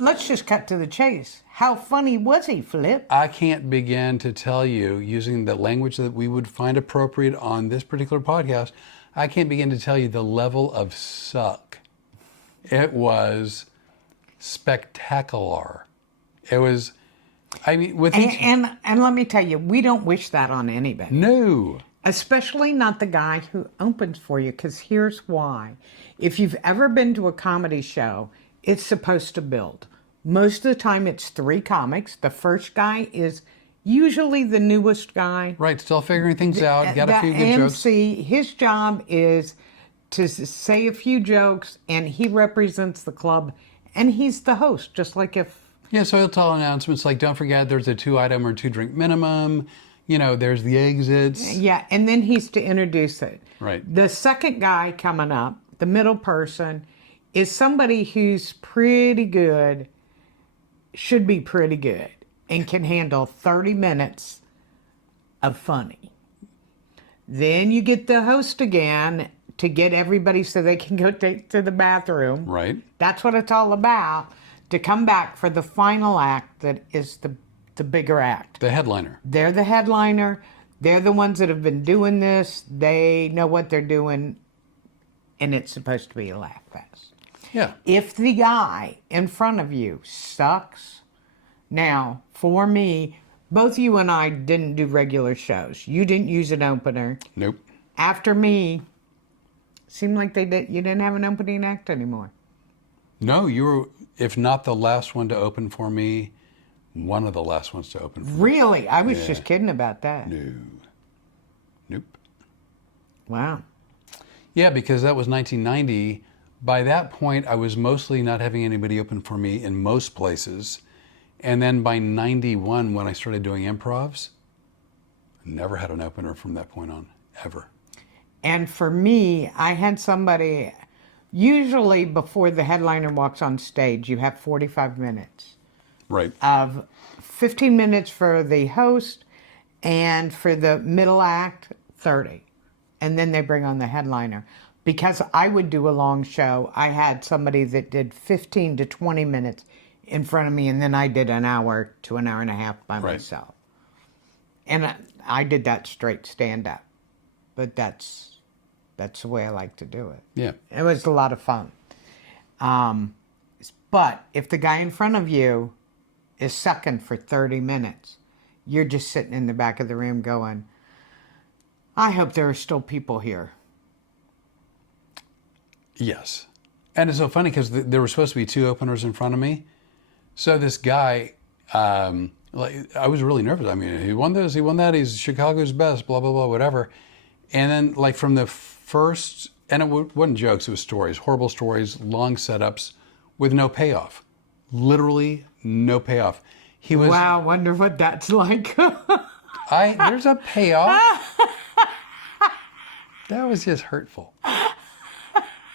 let's just cut to the chase. How funny was he, Flip? I can't begin to tell you, using the language that we would find appropriate on this particular podcast, I can't begin to tell you the level of suck. It was spectacular. It was, I mean, with and let me tell you, we don't wish that on anybody. No. Especially not the guy who opens for you, because here's why. If you've ever been to a comedy show, it's supposed to build. Most of the time it's 3 comics. The first guy is usually the newest guy. Right, still figuring things out, got a few good MC, jokes. His job is to say a few jokes, and he represents the club, and he's the host, just like if... Yeah, so he'll tell announcements like, don't forget there's a 2-item or 2-drink minimum. You know, there's the exits. Yeah, and then he's to introduce it. Right. The second guy coming up, the middle person, is somebody who's pretty good, should be pretty good, and can handle 30 minutes of funny. Then you get the host again to get everybody so they can go to the bathroom. Right. That's what it's all about, to come back for the final act that is the bigger act. The headliner. They're the headliner. They're the ones that have been doing this. They know what they're doing, and it's supposed to be a laugh fest. Yeah. If the guy in front of you sucks, now, for me, both you and I didn't do regular shows. You didn't use an opener. Nope. After me, seemed like you didn't have an opening act anymore. No, you were, if not the last one to open for me, one of the last ones to open for me. Really? I was just kidding about that. No. Nope. Wow. Yeah, because that was 1990. By that point, I was mostly not having anybody open for me in most places. And then by 91, when I started doing improvs, I never had an opener from that point on, ever. And for me, I had somebody, usually before the headliner walks on stage, you have 45 minutes. Right. Of 15 minutes for the host, and for the middle act, 30. And then they bring on the headliner. Because I would do a long show, I had somebody that did 15 to 20 minutes in front of me, and then I did an hour to an hour and a half by myself. And I did that straight stand-up. But that's the way I like to do it. Yeah. It was a lot of fun. But if the guy in front of you is sucking for 30 minutes, you're just sitting in the back of the room going, I hope there are still people here. Yes. And it's so funny because there were supposed to be 2 openers in front of me. So this guy, like, I was really nervous. I mean, he won this, he won that, he's Chicago's best, blah, blah, blah, whatever. And then, like, from the first, and it wasn't jokes, it was stories, horrible stories, long setups with no payoff. Literally no payoff. He was. Wow, wonder what that's like. There's a payoff. That was just hurtful.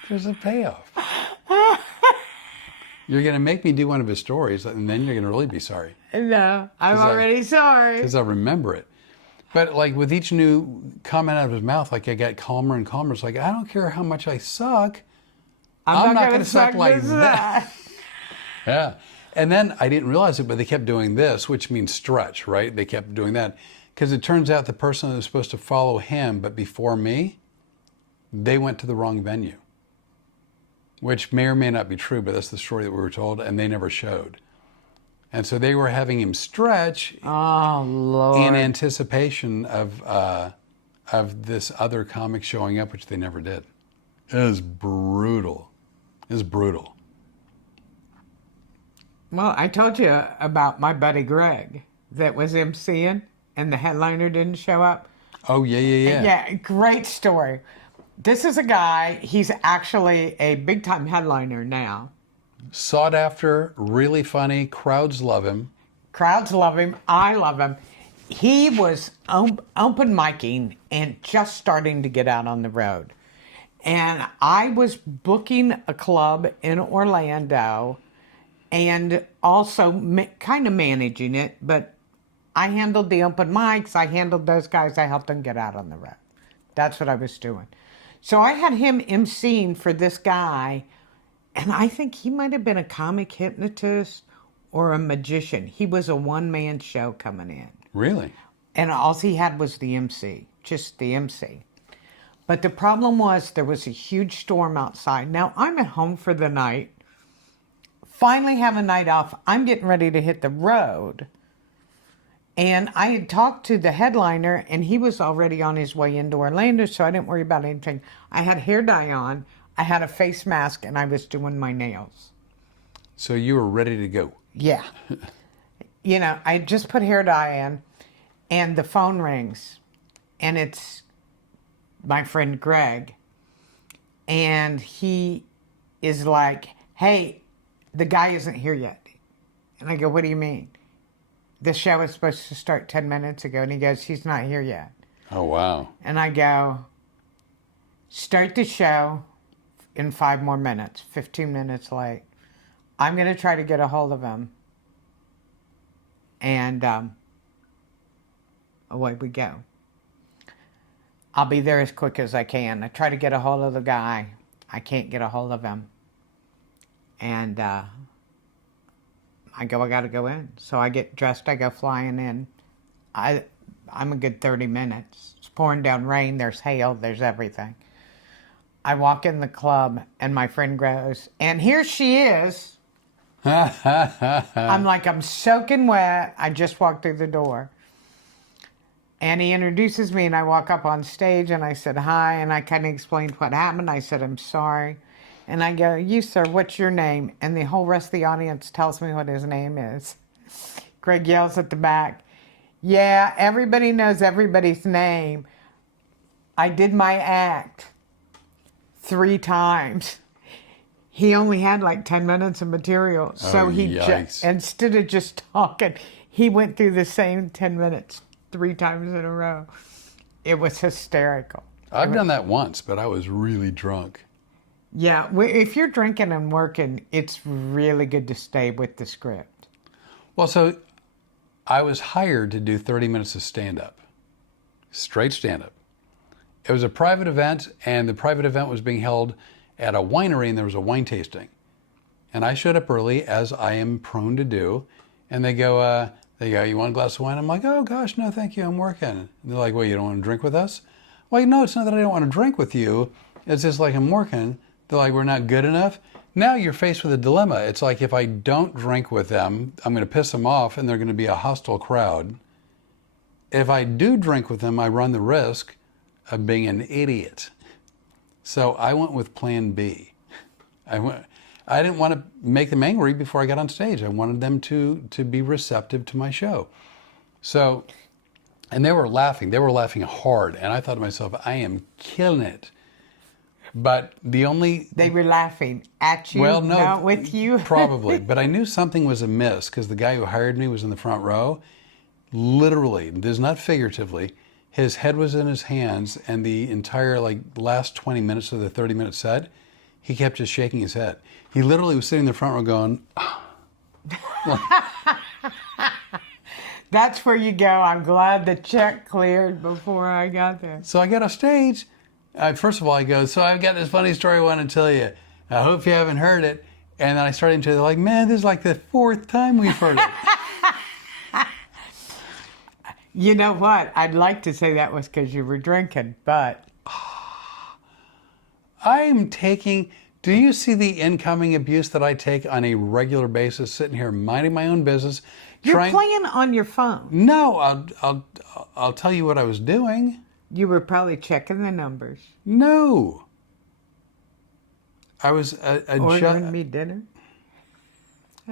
There's a payoff. You're going to make me do one of his stories, and then you're going to really be sorry. No, I'm already sorry. Because I remember it. But like with each new comment out of his mouth, like I got calmer and calmer. It's like, I don't care how much I suck. I'm not going to suck like that. Yeah. And then I didn't realize it, but they kept doing this, which means stretch, right? They kept doing that. Because it turns out the person that was supposed to follow him, but before me, they went to the wrong venue. Which may or may not be true, but that's the story that we were told, and they never showed. And so they were having him stretch Oh, Lord. in anticipation of this other comic showing up, which they never did. It was brutal. It was brutal. Well, I told you about my buddy Greg that was emceeing and the headliner didn't show up. Oh, yeah. Yeah, great story. This is a guy, he's actually a big-time headliner now. Sought after, really funny, crowds love him. Crowds love him. I love him. He was open micing and just starting to get out on the road. And I was booking a club in Orlando and also kind of managing it, but I handled the open mics. I handled those guys. I helped them get out on the road. That's what I was doing. So I had him emceeing for this guy, and I think he might have been a comic hypnotist or a magician. He was a one-man show coming in. Really? And all he had was the MC, just the MC. But the problem was there was a huge storm outside. Now, I'm at home for the night, finally have a night off. I'm getting ready to hit the road. And I had talked to the headliner, and he was already on his way into Orlando, so I didn't worry about anything. I had hair dye on, I had a face mask, and I was doing my nails. So you were ready to go? Yeah. You know, I just put hair dye in, and the phone rings, and it's my friend Greg. And he is like, hey, the guy isn't here yet. And I go, what do you mean? The show was supposed to start 10 minutes ago. And he goes, he's not here yet. Oh, wow. And I go, start the show in 5 more minutes, 15 minutes late. I'm going to try to get a hold of him. And away we go. I'll be there as quick as I can. I try to get a hold of the guy. I can't get a hold of him. And I go, I got to go in. So I get dressed, I go flying in. I'm a good 30 minutes. It's pouring down rain, there's hail, there's everything. I walk in the club, and my friend goes, and here she is. I'm like, I'm soaking wet. I just walked through the door. And he introduces me, and I walk up on stage, and I said, hi, and I kind of explained what happened. I said, I'm sorry. And I go, you, sir, what's your name? And the whole rest of the audience tells me what his name is. Greg yells at the back, yeah, everybody knows everybody's name. I did my act 3 times. He only had like 10 minutes of material. So he instead of just talking, he went through the same 10 minutes 3 times in a row. It was hysterical. I've done that once, but I was really drunk. Yeah, if you're drinking and working, it's really good to stay with the script. Well, so I was hired to do 30 minutes of stand-up, straight stand-up. It was a private event, and the private event was being held at a winery, and there was a wine tasting. And I showed up early, as I am prone to do, and they go, They go, "You want a glass of wine?" I'm like, "Oh gosh, no, thank you. I'm working." And they're like, "Well, you don't want to drink with us?" I'm like, "No, it's not that I don't want to drink with you. It's just like I'm working." They're like, "We're not good enough." Now you're faced with a dilemma. It's like if I don't drink with them, I'm going to piss them off and they're going to be a hostile crowd. If I do drink with them, I run the risk of being an idiot. So I went with plan B. I didn't want to make them angry before I got on stage. I wanted them to be receptive to my show. So, and they were laughing. They were laughing hard. And I thought to myself, I am killing it. But the only... They were laughing at you, well, no, not with you? Probably. But I knew something was amiss because the guy who hired me was in the front row. Literally, this is not figuratively, his head was in his hands, and the entire last 20 minutes of the 30-minute set, he kept just shaking his head. He literally was sitting in the front row going, That's where you go. I'm glad the check cleared before I got there. So I got off stage. First of all, I go, "So I've got this funny story I want to tell you. I hope you haven't heard it." And then I started into it. They're like, "Man, this is like the 4th time we've heard it." You know what? I'd like to say that was because you were drinking, but... I'm taking... Do you see the incoming abuse that I take on a regular basis, sitting here minding my own business? You're playing on your phone. No, I'll tell you what I was doing. You were probably checking the numbers. No. I was Ordering me dinner?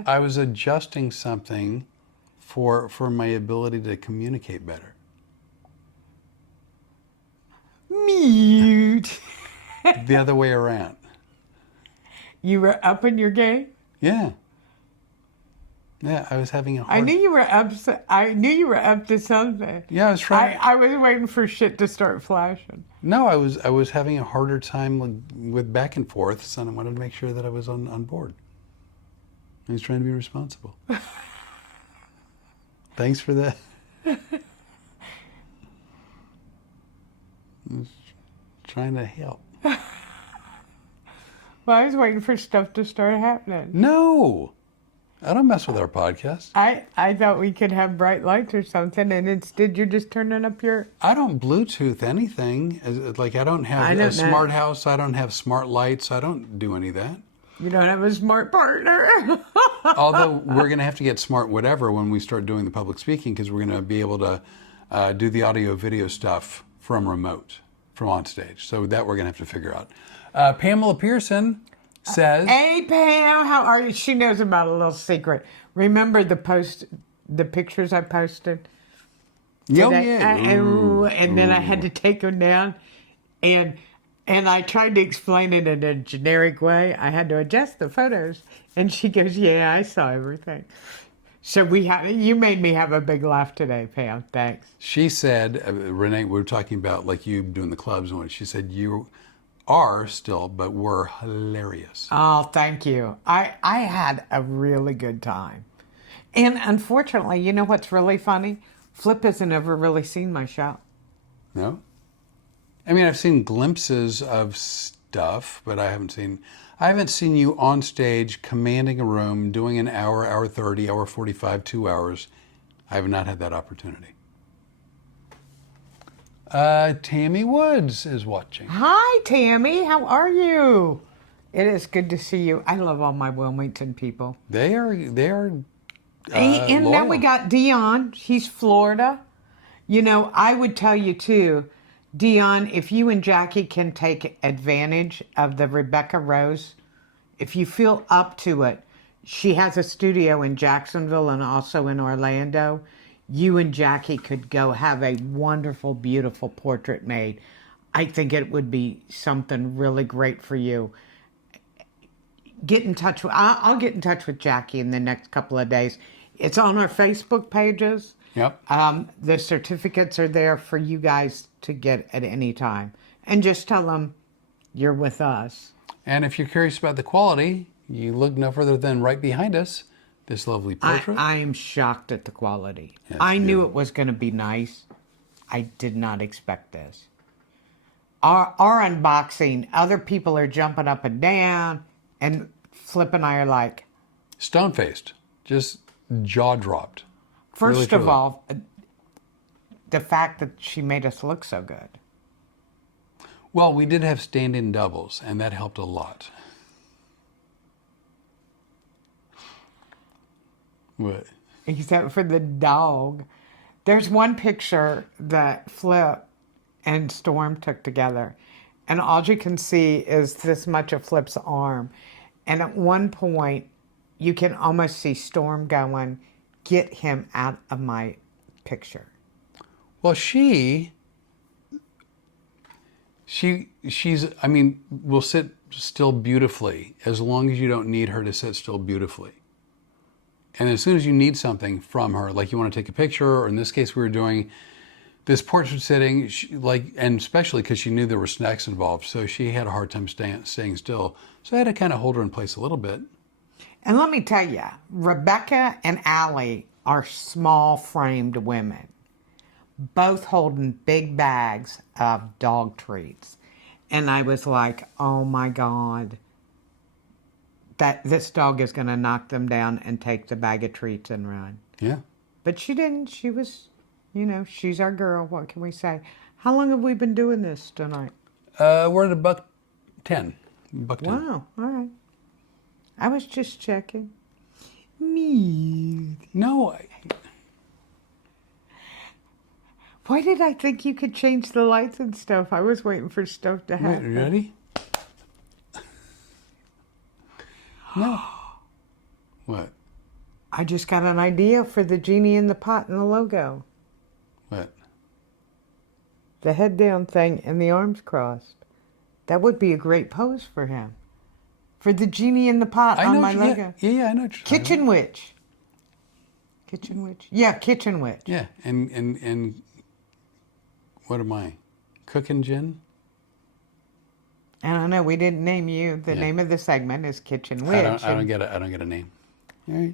I was adjusting something for my ability to communicate better. Mute. The other way around. You were up in your game? Yeah. Yeah, I was having a hard... I knew you were up. I knew you were up to something. Yeah, I was trying... I was waiting for shit to start flashing. No, I was having a harder time with back and forth, so I wanted to make sure that I was on board. I was trying to be responsible. Thanks for that. I was trying to help. Well, I was waiting for stuff to start happening. No! I don't mess with our podcast. I thought we could have bright lights or something, and instead you're just turning up your... I don't Bluetooth anything. I don't have a smart house. I don't have smart lights. I don't do any of that. You don't have a smart partner. Although we're going to have to get smart whatever when we start doing the public speaking, because we're going to be able to do the audio video stuff from remote, from on stage. So that we're going to have to figure out. Pamela Pearson says... Hey, Pam, how are you? She knows about a little secret. Remember the pictures I posted? Oh, today? yeah. And then I had to take them down. And I tried to explain it in a generic way. I had to adjust the photos. And she goes, "Yeah, I saw everything." So you made me have a big laugh today, Pam. Thanks. She said, Rene, we were talking about you doing the clubs and what. She said, "You are still, but were hilarious." Oh, thank you. I had a really good time. And unfortunately, you know what's really funny? Flip hasn't ever really seen my show. No? I mean, I've seen glimpses of stuff, but I haven't seen you on stage commanding a room, doing an hour, hour 30, hour 45, 2 hours. I have not had that opportunity. Tammy Woods is watching. Hi, Tammy. How are you? It is good to see you. I love all my Wilmington people. They are And loyal. now we got Dion. He's Florida. You know, I would tell you too, Dion, if you and Jackie can take advantage of the Rebecca Rose, if you feel up to it, she has a studio in Jacksonville and also in Orlando. You and Jackie could go have a wonderful, beautiful portrait made. I think it would be something really great for you. Get in touch with, I'll get in touch with Jackie in the next couple of days. It's on our Facebook pages. Yep. The certificates are there for you guys to get at any time. And just tell them you're with us. And if you're curious about the quality, you look no further than right behind us, this lovely portrait. I am shocked at the quality. Yes, I knew it was going to be nice. I did not expect this. Our unboxing, other people are jumping up and down, and Flip and I are like... Stone-faced. Just jaw-dropped. First of truly. all, the fact that she made us look so good. Well, we did have stand-in doubles, and that helped a lot. What? Except for the dog. There's one picture that Flip and Storm took together, and all you can see is this much of Flip's arm. And at one point, you can almost see Storm going, "Get him out of my picture." Well, she's, I mean, will sit still beautifully as long as you don't need her to sit still beautifully. And as soon as you need something from her, like you want to take a picture, or in this case, we were doing this portrait sitting, and especially because she knew there were snacks involved, so she had a hard time staying still. So I had to kind of hold her in place a little bit. And let me tell you, Rebecca and Allie are small-framed women, both holding big bags of dog treats. And I was like, oh my God, that this dog is going to knock them down and take the bag of treats and run. Yeah. But she didn't. She was, she's our girl. What can we say? How long have we been doing this tonight? We're at $1.10. $1.10. Wow. All right. I was just checking. Me. No. Why did I think you could change the lights and stuff? I was waiting for stuff to Wait, happen. ready? No. What? I just got an idea for the genie in the pot and the logo. What? The head down thing and the arms crossed. That would be a great pose for him. For the genie in the pot on my logo. Yeah, I know what you're talking Kitchen about. witch. Kitchen witch? Yeah, kitchen witch. Yeah, and what am I? Cooking gin? I don't know. We didn't name you. The Yeah. name of the segment is Kitchen Witch. I don't get a name. All right.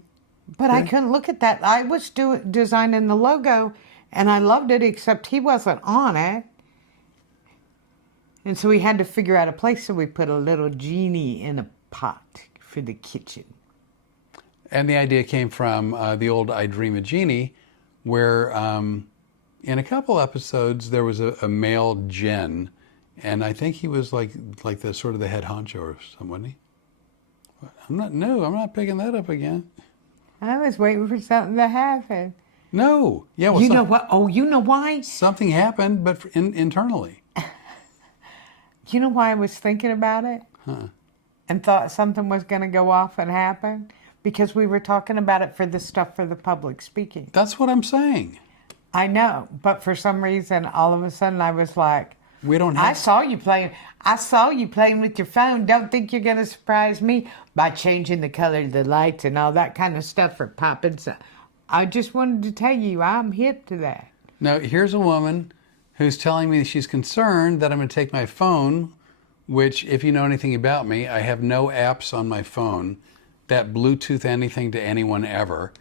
But I couldn't look at that. I was designing the logo, and I loved it, except he wasn't on it. And so we had to figure out a place, so we put a little genie in a pot for the kitchen. And the idea came from the old I Dream a Genie, where in a couple episodes there was a male Jen, and I think he was like the sort of the head honcho or something, wasn't he? I'm not picking that up again. I was waiting for something to happen. No. Yeah. Well, You know what? Oh, you know why? Something happened, but internally. You know why I was thinking about it? Huh. And thought something was going to go off and happen? Because we were talking about it for the stuff for the public speaking. That's what I'm saying. I know, but for some reason, all of a sudden, I was like, We don't I have. saw you playing with your phone. Don't think you're going to surprise me by changing the color of the lights and all that kind of stuff for popping. So I just wanted to tell you I'm hip to that. Now, here's a woman who's telling me she's concerned that I'm going to take my phone, which, if you know anything about me, I have no apps on my phone that Bluetooth anything to anyone ever.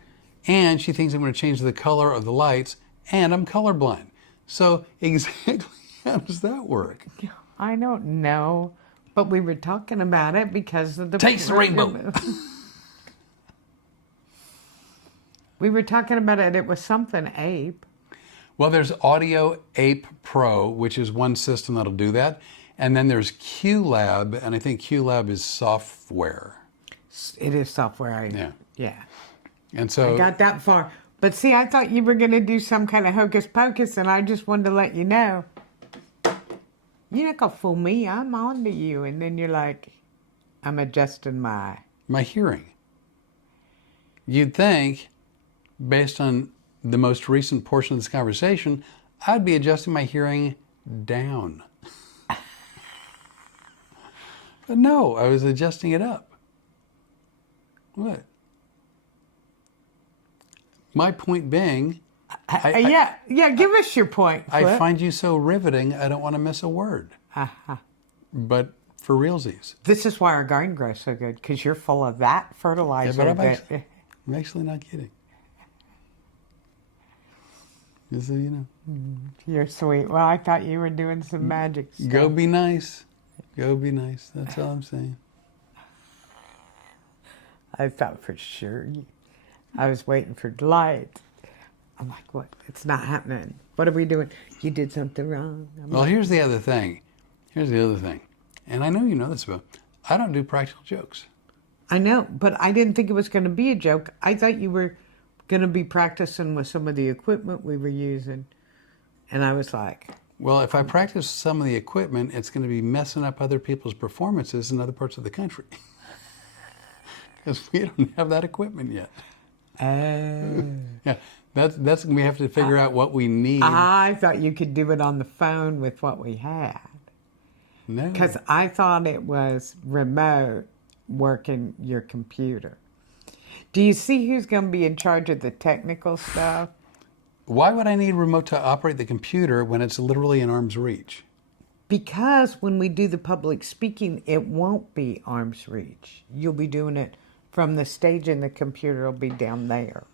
And she thinks I'm going to change the color of the lights, and I'm colorblind. So exactly how does that work? I don't know, but we were talking about it because of the... Taste the rainbow. We were talking about it. It was something ape. Well, there's Audio Ape Pro, which is one system that'll do that. And then there's QLab, and I think QLab is software. It is software. Yeah. And so... Got that far. But see, I thought you were going to do some kind of hocus pocus, and I just wanted to let you know. You're not going to fool me. I'm on to you. And then you're like, I'm adjusting my hearing. You'd think, based on the most recent portion of this conversation, I'd be adjusting my hearing down. But no, I was adjusting it up. What? My point being, yeah, give us your point, I Flip. find you so riveting, I don't want to miss a word. But for realsies. This is why our garden grows so good, because you're full of that fertilizer. Yeah, but I'm actually not kidding. Just so you know. You're sweet. Well, I thought you were doing some magic stuff. Go be nice. Go be nice. That's all I'm saying. I thought for sure. I was waiting for light. I'm like, what? It's not happening. What are we doing? You did something wrong. Well, here's the other thing. And I know you know this, but I don't do practical jokes. I know, but I didn't think it was going to be a joke. I thought you were going to be practicing with some of the equipment we were using. And I was like, Well, if I practice some of the equipment, it's going to be messing up other people's performances in other parts of the country. Because we don't have that equipment yet. Yeah, that's we have to figure out what we need. I thought you could do it on the phone with what we had. No. Because I thought it was remote working your computer. Do you see who's going to be in charge of the technical stuff? Why would I need remote to operate the computer when it's literally in arm's reach? Because when we do the public speaking, it won't be arm's reach. You'll be doing it from the stage and the computer will be down there.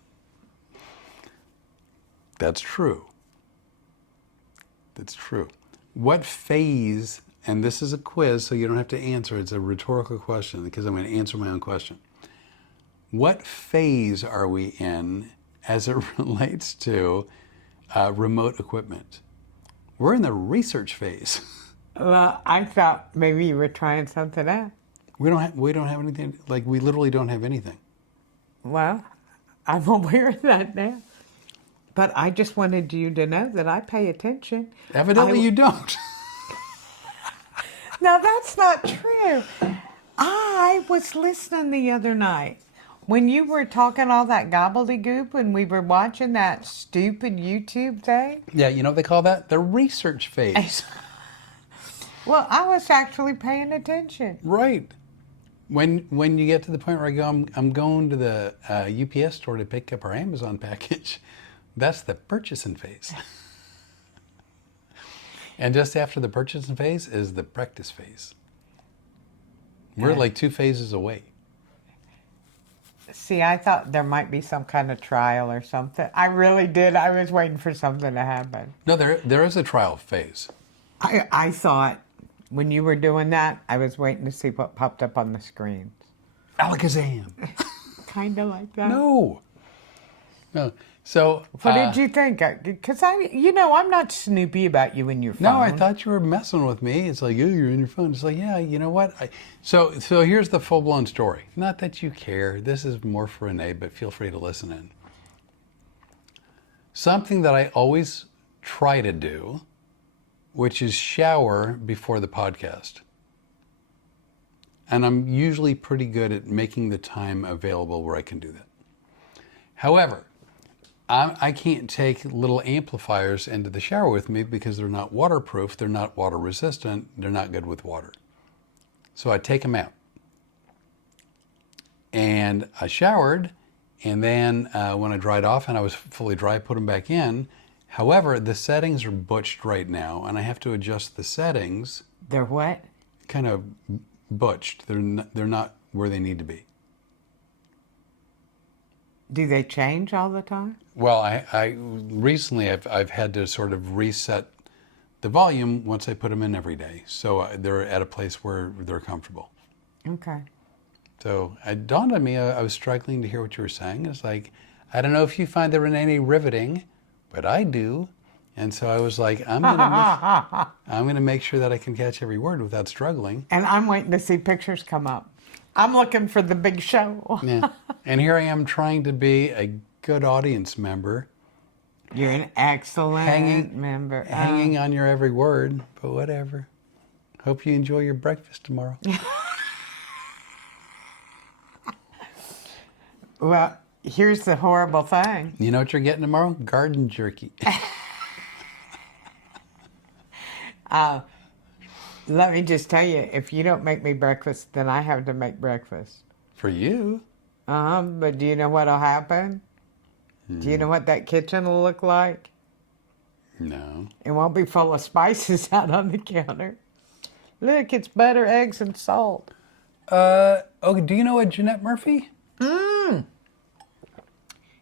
That's true. That's true. What phase, and this is a quiz, so you don't have to answer, it's a rhetorical question because I'm going to answer my own question. What phase are we in as it relates to remote equipment? We're in the research phase. Well, I thought maybe you were trying something out. We don't have anything, like we literally don't have anything. Well, I'm aware of that now. But I just wanted you to know that I pay attention. Evidently you don't. No, that's not true. I was listening the other night when you were talking all that gobbledygook and we were watching that stupid YouTube thing. Yeah, you know what they call that? The research phase. Well, I was actually paying attention. Right. When you get to the point where I go, I'm going to the UPS store to pick up our Amazon package. That's the purchasing phase. And just after the purchasing phase is the practice phase. We're like 2 phases away. See, I thought there might be some kind of trial or something. I really did. I was waiting for something to happen. No, there is a trial phase. I thought when you were doing that, I was waiting to see what popped up on the screen. Alakazam. Kind of like that. No. So. What did you think? Because I'm not snoopy about you and your phone. No, I thought you were messing with me. It's like, oh, you're in your phone. It's like, yeah, you know what? So here's the full-blown story. Not that you care. This is more for Rene, but feel free to listen in. Something that I always try to do, which is shower before the podcast. And I'm usually pretty good at making the time available where I can do that. However, I can't take little amplifiers into the shower with me because they're not waterproof, they're not water resistant, they're not good with water. So I take them out. And I showered, and then when I dried off and I was fully dry, I put them back in. However, the settings are butched right now, and I have to adjust the settings. They're what? Kind of butched. They're not where they need to be. Do they change all the time? Well, I recently I've had to sort of reset the volume once I put them in every day, so they're at a place where they're comfortable. Okay. So it dawned on me I was struggling to hear what you were saying. It's like, I don't know if you find the Rene riveting, but I do, and so I was like, I'm gonna make sure that I can catch every word without struggling. And I'm waiting to see pictures come up. I'm looking for the big show. Yeah. And here I am trying to be a good audience member. You're an excellent member. Hanging on your every word, but whatever. Hope you enjoy your breakfast tomorrow. Well, here's the horrible thing. You know what you're getting tomorrow? Garden jerky. Let me just tell you, if you don't make me breakfast, then I have to make breakfast. For you? But do you know what'll happen? Do you know what that kitchen will look like? No. It won't be full of spices out on the counter. Look, it's butter, eggs, and salt. Do you know a Jeanette Murphy?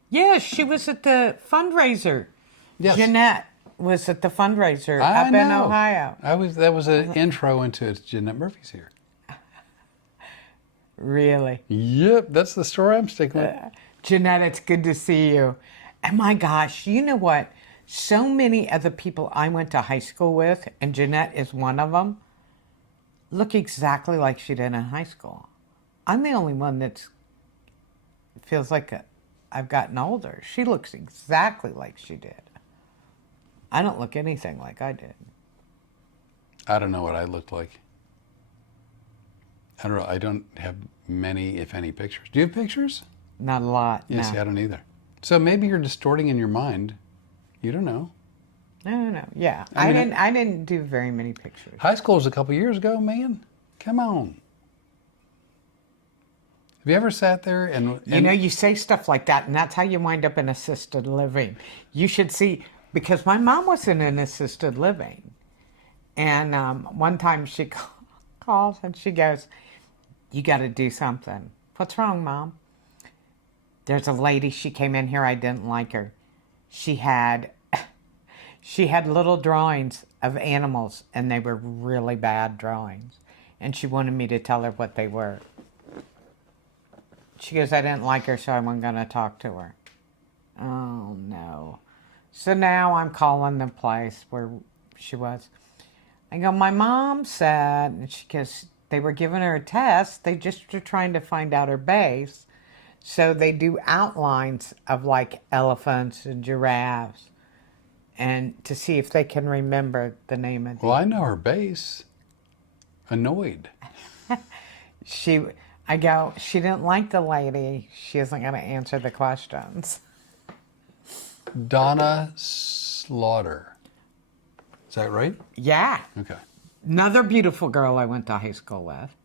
Yes, she was at the fundraiser. Yes. Jeanette was at the fundraiser I up know. in Ohio. That was an intro into it. Jeanette Murphy's here. Really? Yep, that's the story I'm sticking with. Jeanette, it's good to see you. Oh my gosh, you know what? So many of the people I went to high school with, and Jeanette is one of them, look exactly like she did in high school. I'm the only one that feels like I've gotten older. She looks exactly like she did. I don't look anything like I did. I don't know what I looked like. I don't know. I don't have many, if any, pictures. Do you have pictures? Not a lot. Yeah, No. see, I don't either. So maybe you're distorting in your mind. You don't know. No. Yeah, I mean, I didn't do very many pictures. High school was a couple years ago, man. Come on. Have you ever sat there and You know, you say stuff like that, and that's how you wind up in assisted living. You should see, because my mom was in an assisted living, and one time she calls and she goes, "You got to do something." "What's wrong, Mom?" "There's a lady. She came in here. I didn't like her. She had little drawings of animals, and they were really bad drawings, and she wanted me to tell her what they were." She goes, "I didn't like her, so I wasn't going to talk to her." Oh, no. So now I'm calling the place where she was. I go, "My mom said," and she goes, "they were giving her a test. They just were trying to find out her base. So they do outlines of like elephants and giraffes and to see if they can remember the name of the..." Well, I know her base. Annoyed. I go, "She didn't like the lady. She isn't going to answer the questions." Donna Slaughter. Is that right? Yeah. Okay. Another beautiful girl I went to high school with.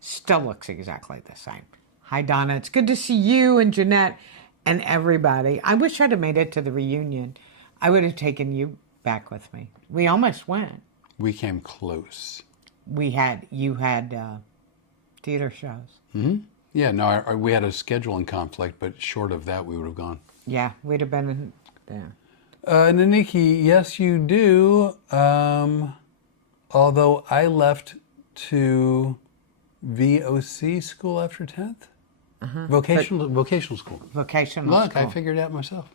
Still looks exactly the same. Hi, Donna. It's good to see you and Jeanette and everybody. I wish I'd have made it to the reunion. I would have taken you back with me. We almost went. We came close. You had theater shows. Mm-hmm. Yeah, no, we had a scheduling conflict, but short of that, we would have gone. Yeah, we'd have been there. Naniki, yes, you do. Although I left to VOC school after 10th. Vocational school. Vocational Look, school. I figured it out myself.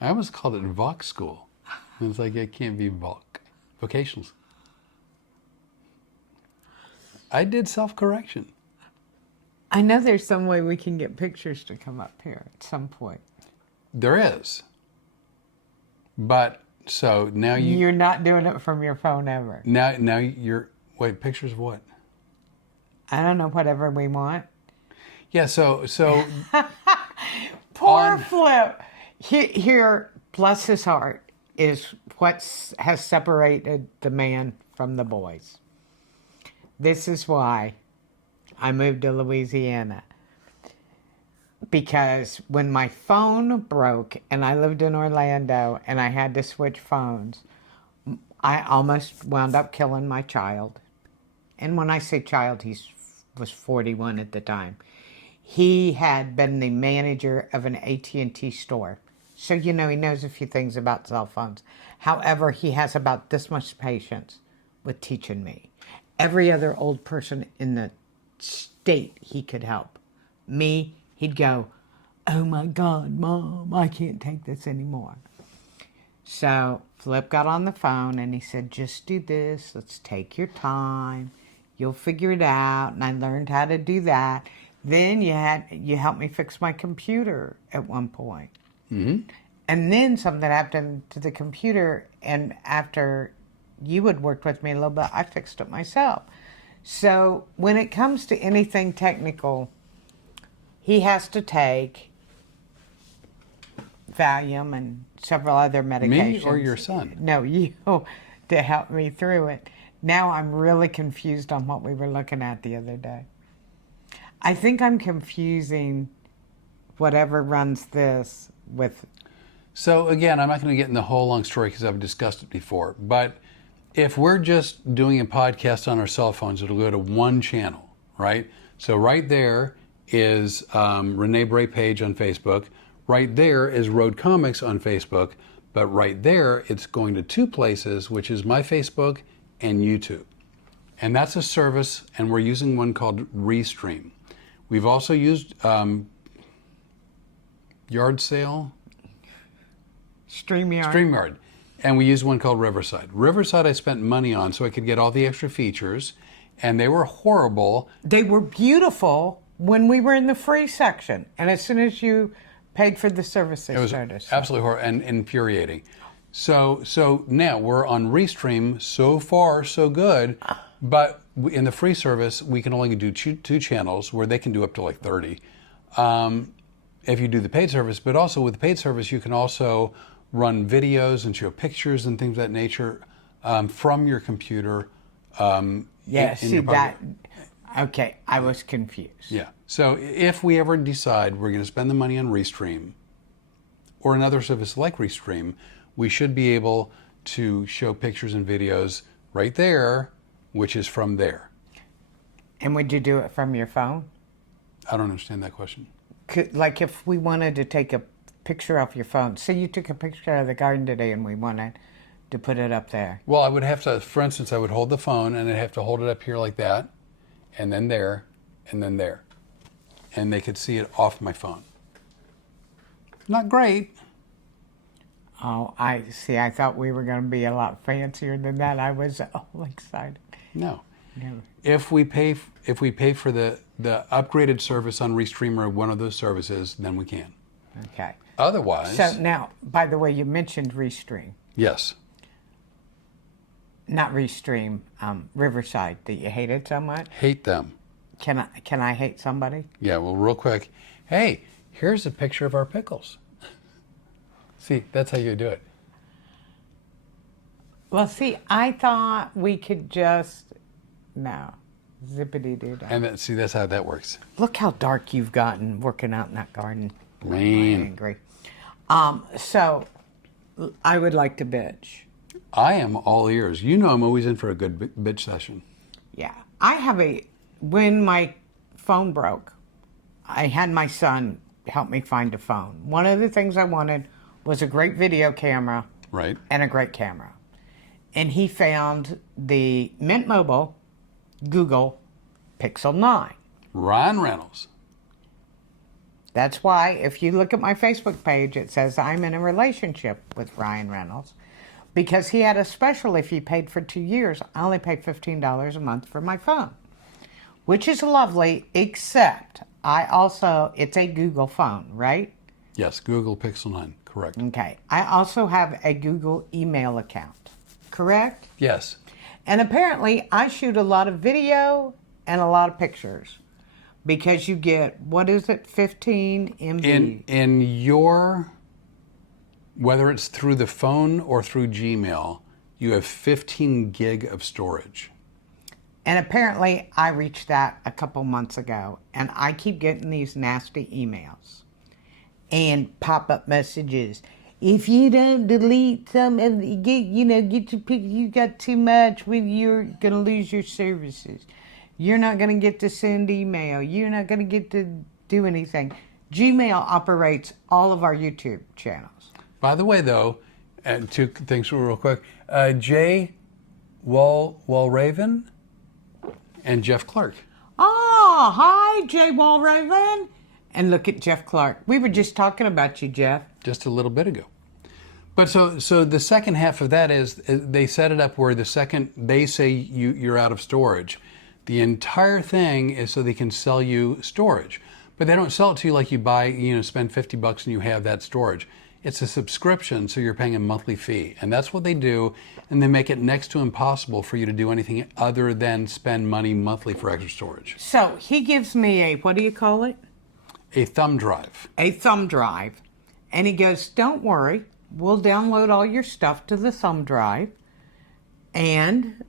I almost called it Voc school. And it's like, it can't be vocational school. I did self-correction. I know there's some way we can get pictures to come up here at some point. There is. But, so now You're not doing it from your phone ever. Now you're... Wait, pictures of what? I don't know, whatever we want. Yeah, so Poor Flip. Here, bless his heart, is what has separated the man from the boys. This is why I moved to Louisiana. Because when my phone broke and I lived in Orlando and I had to switch phones, I almost wound up killing my child. And when I say child, he was 41 at the time. He had been the manager of an AT&T store. So, he knows a few things about cell phones. However, he has about this much patience with teaching me. Every other old person in the state he could help. Me, he'd go, "Oh my God, Mom, I can't take this anymore." So Flip got on the phone and he said, "Just do this. Let's take your time. You'll figure it out." And I learned how to do that. Then you helped me fix my computer at one point. Mm-hmm. And then something happened to the computer, and after you had worked with me a little bit, I fixed it myself. So when it comes to anything technical, he has to take Valium and several other medications. Me or your son? No, you, to help me through it. Now I'm really confused on what we were looking at the other day. I think I'm confusing whatever runs this with... So again, I'm not going to get in the whole long story because I've discussed it before, but if we're just doing a podcast on our cell phones, it'll go to one channel, right? So right there is Rene Bray page on Facebook. Right there is Road Comics on Facebook. But right there, it's going to two places, which is my Facebook and YouTube. And that's a service, and we're using one called Restream. We've also used yard sale. StreamYard. StreamYard. And we used one called Riverside. Riverside I spent money on so I could get all the extra features, and they were horrible. They were beautiful when we were in the free section. And as soon as you paid for the service, they started. Absolutely horrible and infuriating. So now we're on Restream. So far, so good. But in the free service, we can only do two channels where they can do up to like 30 if you do the paid service. But also with the paid service, you can also run videos and show pictures and things of that nature from your computer. Okay, I was confused. Yeah. So if we ever decide we're going to spend the money on Restream or another service like Restream, we should be able to show pictures and videos right there, which is from there. And would you do it from your phone? I don't understand that question. Like if we wanted to take a picture off your phone. Say you took a picture of the garden today and we wanted to put it up there. Well, I would have to, for instance, I would hold the phone and I'd have to hold it up here like that, and then there, and then there. And they could see it off my phone. Not great. Oh, I see. I thought we were going to be a lot fancier than that. I was all excited. No. No. If we pay for the upgraded service on Restream or one of those services, then we can. Okay. Otherwise. So now, by the way, you mentioned Restream. Yes. Not Restream, Riverside. That you hated so much. Hate them. Can I hate somebody? Yeah. Well, real quick. Hey, here's a picture of our pickles. See, that's how you do it. Well, see, I thought we could just zippity-doo. And that's how that works. Look how dark you've gotten working out in that garden. Man. I'm angry. So I would like to bitch. I am all ears. You know I'm always in for a good bitch session. Yeah. When my phone broke, I had my son help me find a phone. One of the things I wanted was a great video camera. Right. And a great camera. And he found the Mint Mobile Google Pixel 9. Ryan Reynolds. That's why if you look at my Facebook page, it says I'm in a relationship with Ryan Reynolds because he had a special. If he paid for 2 years, I only paid $15 a month for my phone, which is lovely, except it's a Google phone, right? Yes, Google Pixel 9, correct. Okay. I also have a Google email account, correct? Yes. And apparently I shoot a lot of video and a lot of pictures. Because you get, 15 MB? In your, whether it's through the phone or through Gmail, you have 15 gig of storage. And apparently I reached that a couple months ago. And I keep getting these nasty emails and pop-up messages. If you don't delete some of the, get your picture, you got too much, you're going to lose your services. You're not going to get to send email. You're not going to get to do anything. Gmail operates all of our YouTube channels. By the way, though, and two things real quick. Jay Walraven and Jeff Clark. Oh, hi, Jay Walraven. And look at Jeff Clark. We were just talking about you, Jeff. Just a little bit ago. But so the second half of that is they set it up where the second they say you're out of storage, the entire thing is so they can sell you storage. But they don't sell it to you like you buy, spend $50 and you have that storage. It's a subscription, so you're paying a monthly fee. And that's what they do, and they make it next to impossible for you to do anything other than spend money monthly for extra storage. So he gives me a, what do you call it? A thumb drive. A thumb drive. And he goes, don't worry, we'll download all your stuff to the thumb drive, and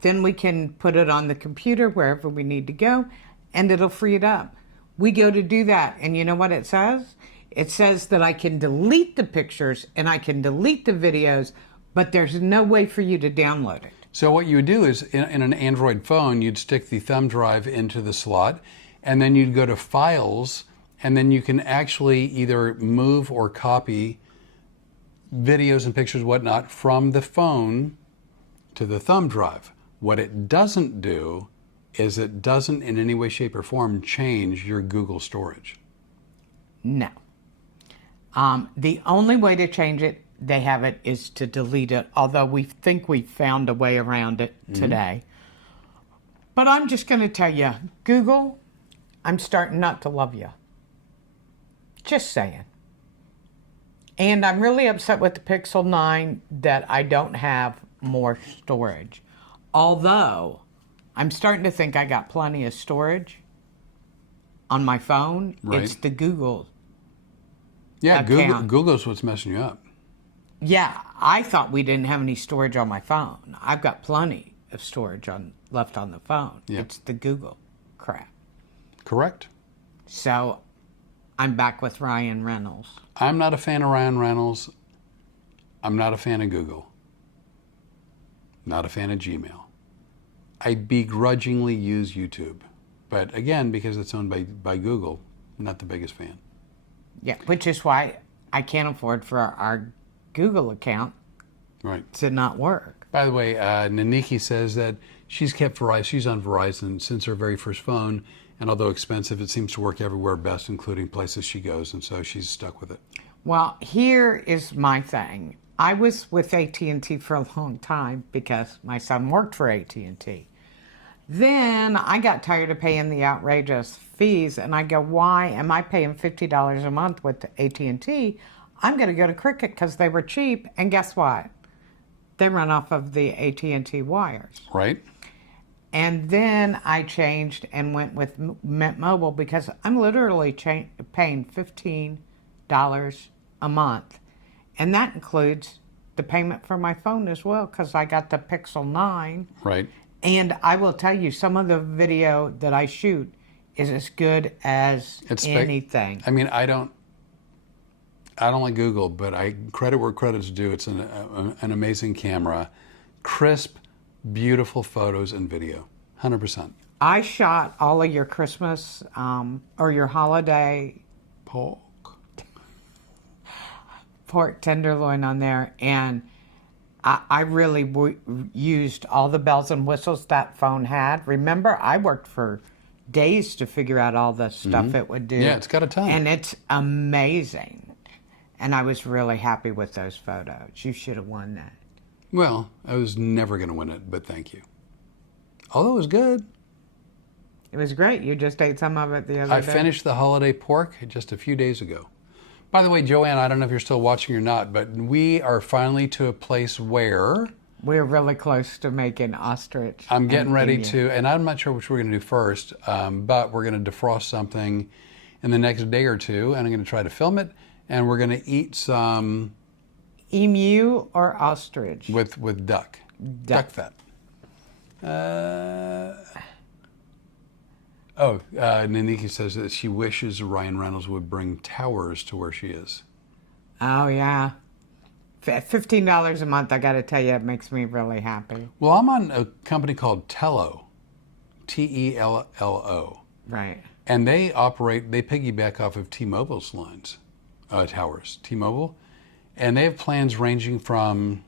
then we can put it on the computer wherever we need to go, and it'll free it up. We go to do that, and you know what it says? It says that I can delete the pictures and I can delete the videos, but there's no way for you to download it. So what you would do is, in an Android phone, you'd stick the thumb drive into the slot, and then you'd go to Files, and then you can actually either move or copy videos and pictures, whatnot, from the phone to the thumb drive. What it doesn't do is it doesn't in any way, shape, or form change your Google storage. No. The only way to change it, they have it, is to delete it, although we think we found a way around it today. But I'm just going to tell you, Google, I'm starting not to love you. Just saying. And I'm really upset with the Pixel 9 that I don't have more storage. Although, I'm starting to think I got plenty of storage on my phone. Right. It's the Google. Yeah, account. Google's what's messing you up. Yeah, I thought we didn't have any storage on my phone. I've got plenty of storage left on the phone. Yeah. It's the Google crap. Correct. So I'm back with Ryan Reynolds. I'm not a fan of Ryan Reynolds. I'm not a fan of Google. Not a fan of Gmail. I begrudgingly use YouTube. But again, because it's owned by Google, not the biggest fan. Yeah, which is why I can't afford for our Google account Right. to not work. By the way, Naniki says that she's on Verizon since her very first phone, and although expensive, it seems to work everywhere best, including places she goes, and so she's stuck with it. Well, here is my thing. I was with AT&T for a long time because my son worked for AT&T. Then I got tired of paying the outrageous fees, and I go, why am I paying $50 a month with AT&T? I'm going to go to Cricket because they were cheap, and guess what? They run off of the AT&T wires. Right? And then I changed and went with Mint Mobile because I'm literally paying $15 a month. And that includes the payment for my phone as well because I got the Pixel 9. Right. And I will tell you, some of the video that I shoot is as good as anything. I mean, I don't like Google, but I credit where credit's due. It's an amazing camera, crisp, beautiful photos and video, 100%. I shot all of your Christmas or your holiday pork tenderloin on there, and I really used all the bells and whistles that phone had. Remember, I worked for days to figure out all the stuff it would do. Yeah, it's got a ton. And it's amazing. And I was really happy with those photos. You should have won that. Well, I was never going to win it, but thank you. Although it was good. It was great. You just ate some of it the other day. I finished the holiday pork just a few days ago. By the way, Joanne, I don't know if you're still watching or not, but we are finally to a place where we're really close to making ostrich. I'm getting ready to, and I'm not sure which we're going to do first, but we're going to defrost something in the next day or two, and I'm going to try to film it, and we're going to eat some emu or ostrich with duck fat. Naniki says that she wishes Ryan Reynolds would bring towers to where she is. Oh, yeah. $15 a month, I got to tell you, it makes me really happy. Well, I'm on a company called Tello, Tello. Right. And they piggyback off of T-Mobile's lines, towers, T-Mobile. And they have plans ranging from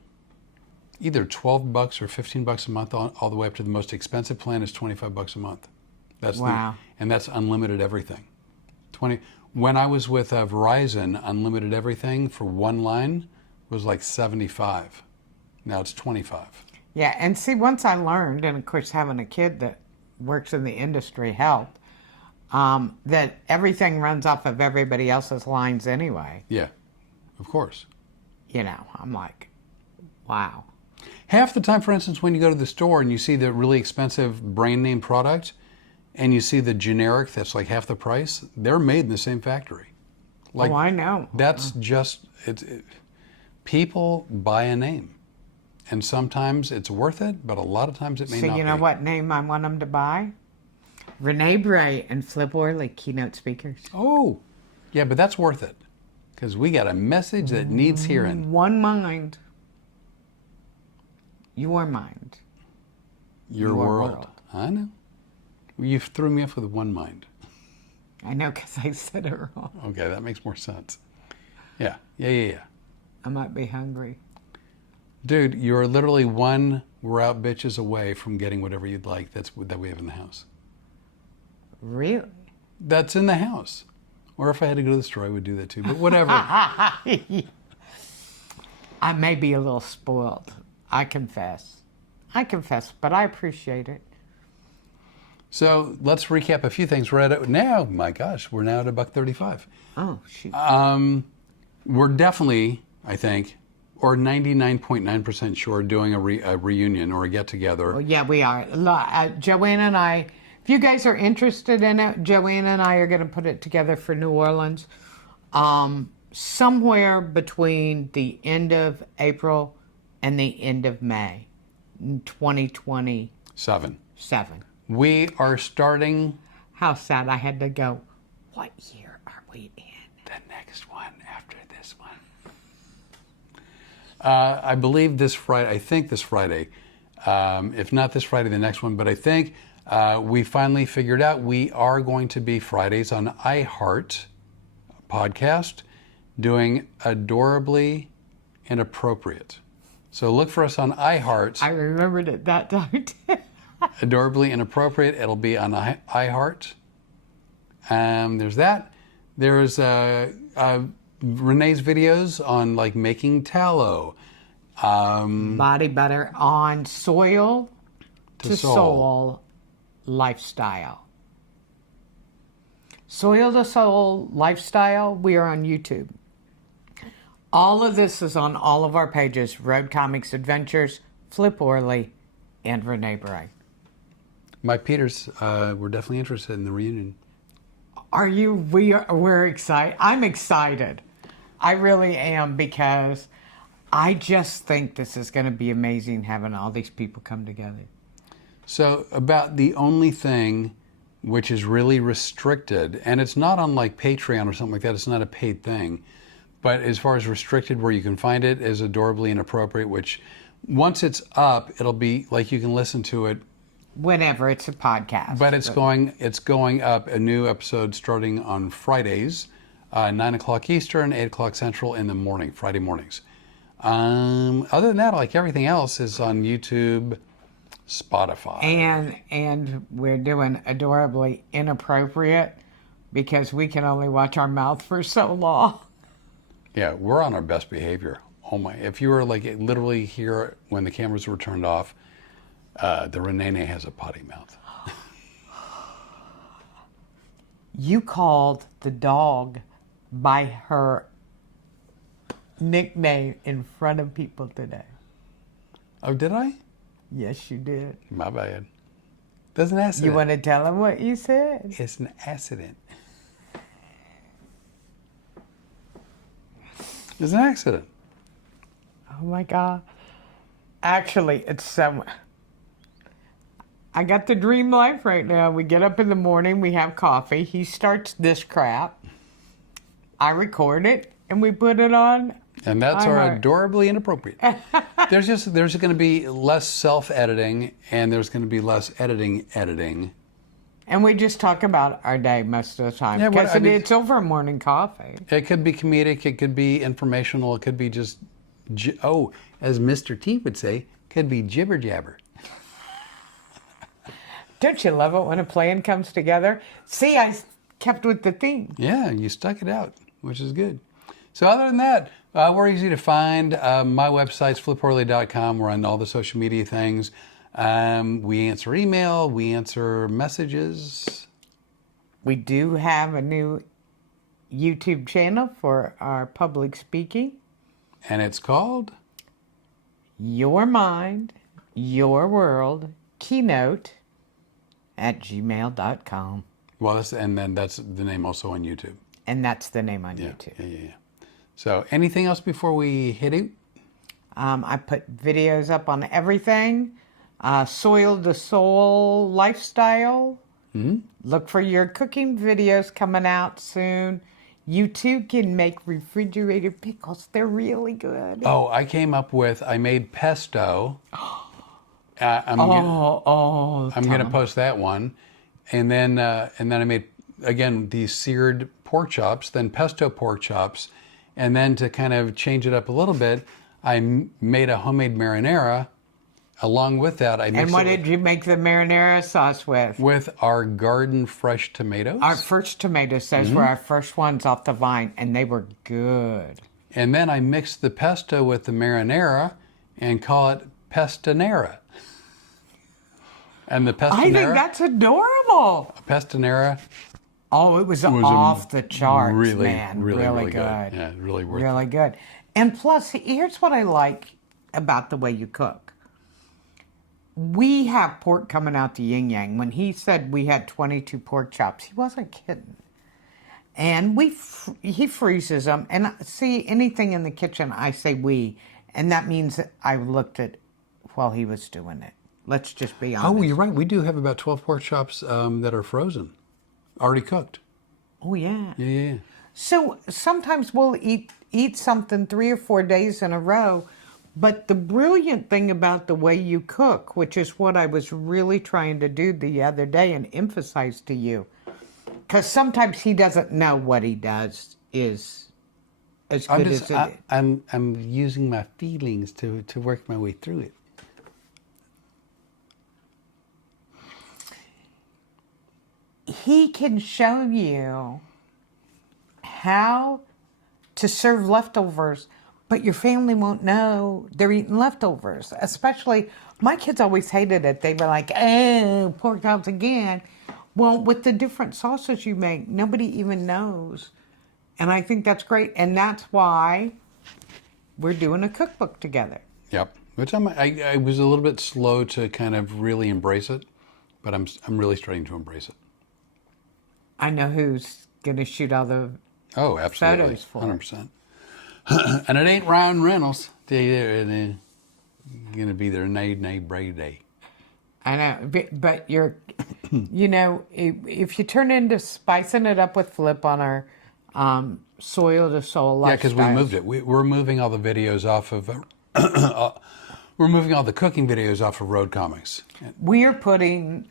either $12 or $15 a month all the way up to the most expensive plan is $25 a month. Wow. And that's unlimited everything. When I was with Verizon, unlimited everything for one line was like $75. Now it's $25. Yeah, and see, once I learned, and of course having a kid that works in the industry helped, that everything runs off of everybody else's lines anyway. Yeah, of course. You know, I'm like, wow. Half the time, for instance, when you go to the store and you see the really expensive brand name product and you see the generic that's like half the price, they're made in the same factory. Like, oh, I know. That's just, people buy a name. And sometimes it's worth it, but a lot of times it may not be. So you know what name I want them to buy? Rene and Flip keynote speakers. Oh, yeah, but that's worth it. Because we got a message that needs hearing. One mind. Your mind. Your world. I know. You threw me off with one mind. I know, because I said it wrong. Okay, that makes more sense. Yeah. I might be hungry. Dude, you're literally one we're out bitches away from getting whatever you'd like that we have in the house. Really? That's in the house. Or if I had to go to the store, I would do that too. But whatever. I may be a little spoiled. I confess, but I appreciate it. So let's recap a few things. We're at now. My gosh, we're now at $1.35. Oh, shoot. We're definitely, I think, or 99.9% sure, doing a reunion or a get together. Well, yeah, we are. Joanna and I, if you guys are interested in it, Joanna and I are going to put it together for New Orleans. Somewhere between the end of April and the end of May, 2027. We are starting. How sad I had to go. What year are we in? The next one after this one. I believe this Friday. I think this Friday. If not this Friday, the next one. But I think we finally figured out we are going to be Fridays on Iheart podcast doing Adorably Inappropriate. So look for us on Iheart. I remembered it that time too. Adorably Inappropriate. It'll be on Iheart. There's that. There's Renee's videos on like making tallow. Body butter on soil to soul lifestyle. Soil to soul lifestyle. We are on YouTube. All of this is on all of our pages: Road Comics Adventures, Flip Orley, and Renee Bray. Mike Peters, we're definitely interested in the reunion. Are you? We're excited. I'm excited. I really am, because I just think this is going to be amazing having all these people come together. So about the only thing which is really restricted, and it's not on like Patreon or something like that, it's not a paid thing, but as far as restricted where you can find it is Adorably Inappropriate, which once it's up, it'll be like you can listen to it whenever it's a podcast. But it's going up, a new episode starting on Fridays, 9 o'clock Eastern, 8 o'clock Central in the morning, Friday mornings. Other than that, like everything else is on YouTube, Spotify. And we're doing Adorably Inappropriate because we can only watch our mouth for so long. Yeah, we're on our best behavior. Oh my, if you were like literally here when the cameras were turned off, the Rene has a potty mouth. You called the dog by her nickname in front of people today. Oh, did I? Yes, you did. My bad. That's an accident. You want to tell him what you said? It's an accident. It's an accident. Oh my God. Actually, it's so... I got the dream life right now. We get up in the morning, we have coffee. He starts this crap. I record it, and we put it on. And that's our Adorably Inappropriate. There's going to be less self-editing, and there's going to be less editing. And we just talk about our day most of the time. Yeah, because it's over morning coffee. It could be comedic. It could be informational. It could be just, as Mr. T would say, could be jibber jabber. Don't you love it when a plan comes together? See, I kept with the theme. Yeah, you stuck it out, which is good. So other than that, we're easy to find. My website's fliporley.com. We're on all the social media things. We answer email. We answer messages. We do have a new YouTube channel for our public speaking. And it's called? Your Mind, Your World, Keynote @gmail.com. Well, that's the name also on YouTube. And that's the name on YouTube. Yeah. So anything else before we hit it? I put videos up on everything. Soil to Soul Lifestyle. Mm-hmm. Look for your cooking videos coming out soon. You too can make refrigerated pickles. They're really good. Oh, I made pesto. I'm going to post that one. And then I made, again, these seared pork chops, then pesto pork chops. And then to kind of change it up a little bit, I made a homemade marinara Along with that, I mixed And what it did you make the marinara sauce with? with our garden fresh tomatoes. Our first tomatoes, those were our first ones off the vine, and they were good. And then I mixed the pesto with the marinara and call it pestonera. And the pestonera, I think that's adorable. pestonera Oh, it was off the charts, really, man. really good. Yeah, really worth it. Really good. And plus, here's what I like about the way you cook. We have pork coming out the yin yang. When he said we had 22 pork chops, he wasn't kidding. And he freezes them. And see, anything in the kitchen, I say we. And that means that I looked at while he was doing it. Let's just be honest. Oh, you're right. We do have about 12 pork chops that are frozen, already cooked. Oh, yeah. Yeah. So sometimes we'll eat something 3 or 4 days in a row. But the brilliant thing about the way you cook, which is what I was really trying to do the other day and emphasize to you, because sometimes he doesn't know what he does is as good as it is. I'm using my feelings to work my way through it. He can show you how to serve leftovers, but your family won't know they're eating leftovers. Especially, my kids always hated it. They were like, oh, pork chops again. Well, with the different sauces you make, nobody even knows. And I think that's great. And that's why we're doing a cookbook together. Yep. Which I was a little bit slow to kind of really embrace it, but I'm really starting to embrace it. I know who's going to shoot all the Oh, absolutely. photos for 100%. And it ain't Ryan Reynolds. They're going to be their nay Brady Day. I know, but you're, you know, if you turn into spicing it up with Flip on our soil to soul lifestyle. Yeah, because we moved it. We're moving all the videos off of, we're moving all the cooking videos off of Road Comics. We're putting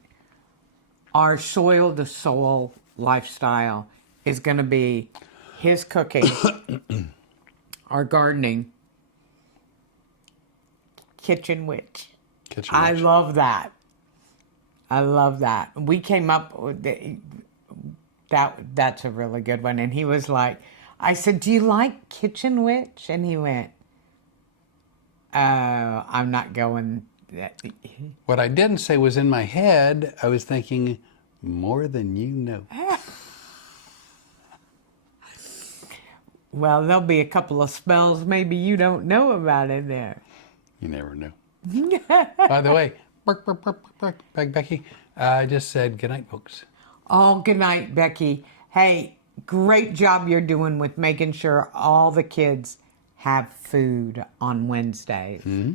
our soil to soul lifestyle is going to be his cooking, our gardening, kitchen witch. I love that. I love that. We came up with that's a really good one. And he was like, I said, do you like kitchen witch? And he went, I'm not going. What I didn't say was in my head, I was thinking, more than you know. Well, there'll be a couple of spells maybe you don't know about in there. You never know. By the way, Becky, I just said good night, folks. Oh, good night, Becky. Hey, great job you're doing with making sure all the kids have food on Wednesdays. Mm-hmm.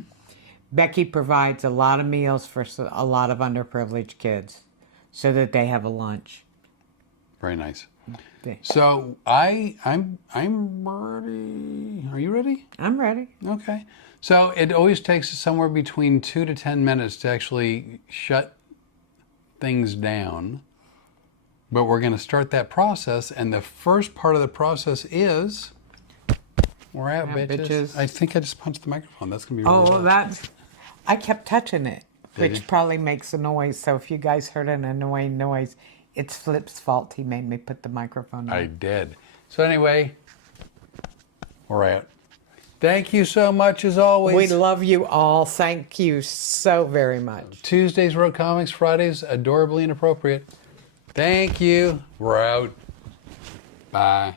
Becky provides a lot of meals for a lot of underprivileged kids so that they have a lunch. Very nice. So I'm ready. Are you ready? I'm ready. Okay. So it always takes somewhere between 2 to 10 minutes to actually shut things down. But we're going to start that process, and the first part of the process is we're at bitches. I think I just punched the microphone. That's going to be really loud. I kept touching it, which probably makes a noise. So if you guys heard an annoying noise, it's Flip's fault. He made me put the microphone on. I did. So anyway, we're out. Thank you so much as always. We love you all. Thank you so very much. Tuesdays, Road Comics. Fridays, Adorably Inappropriate. Thank you. We're out. Bye.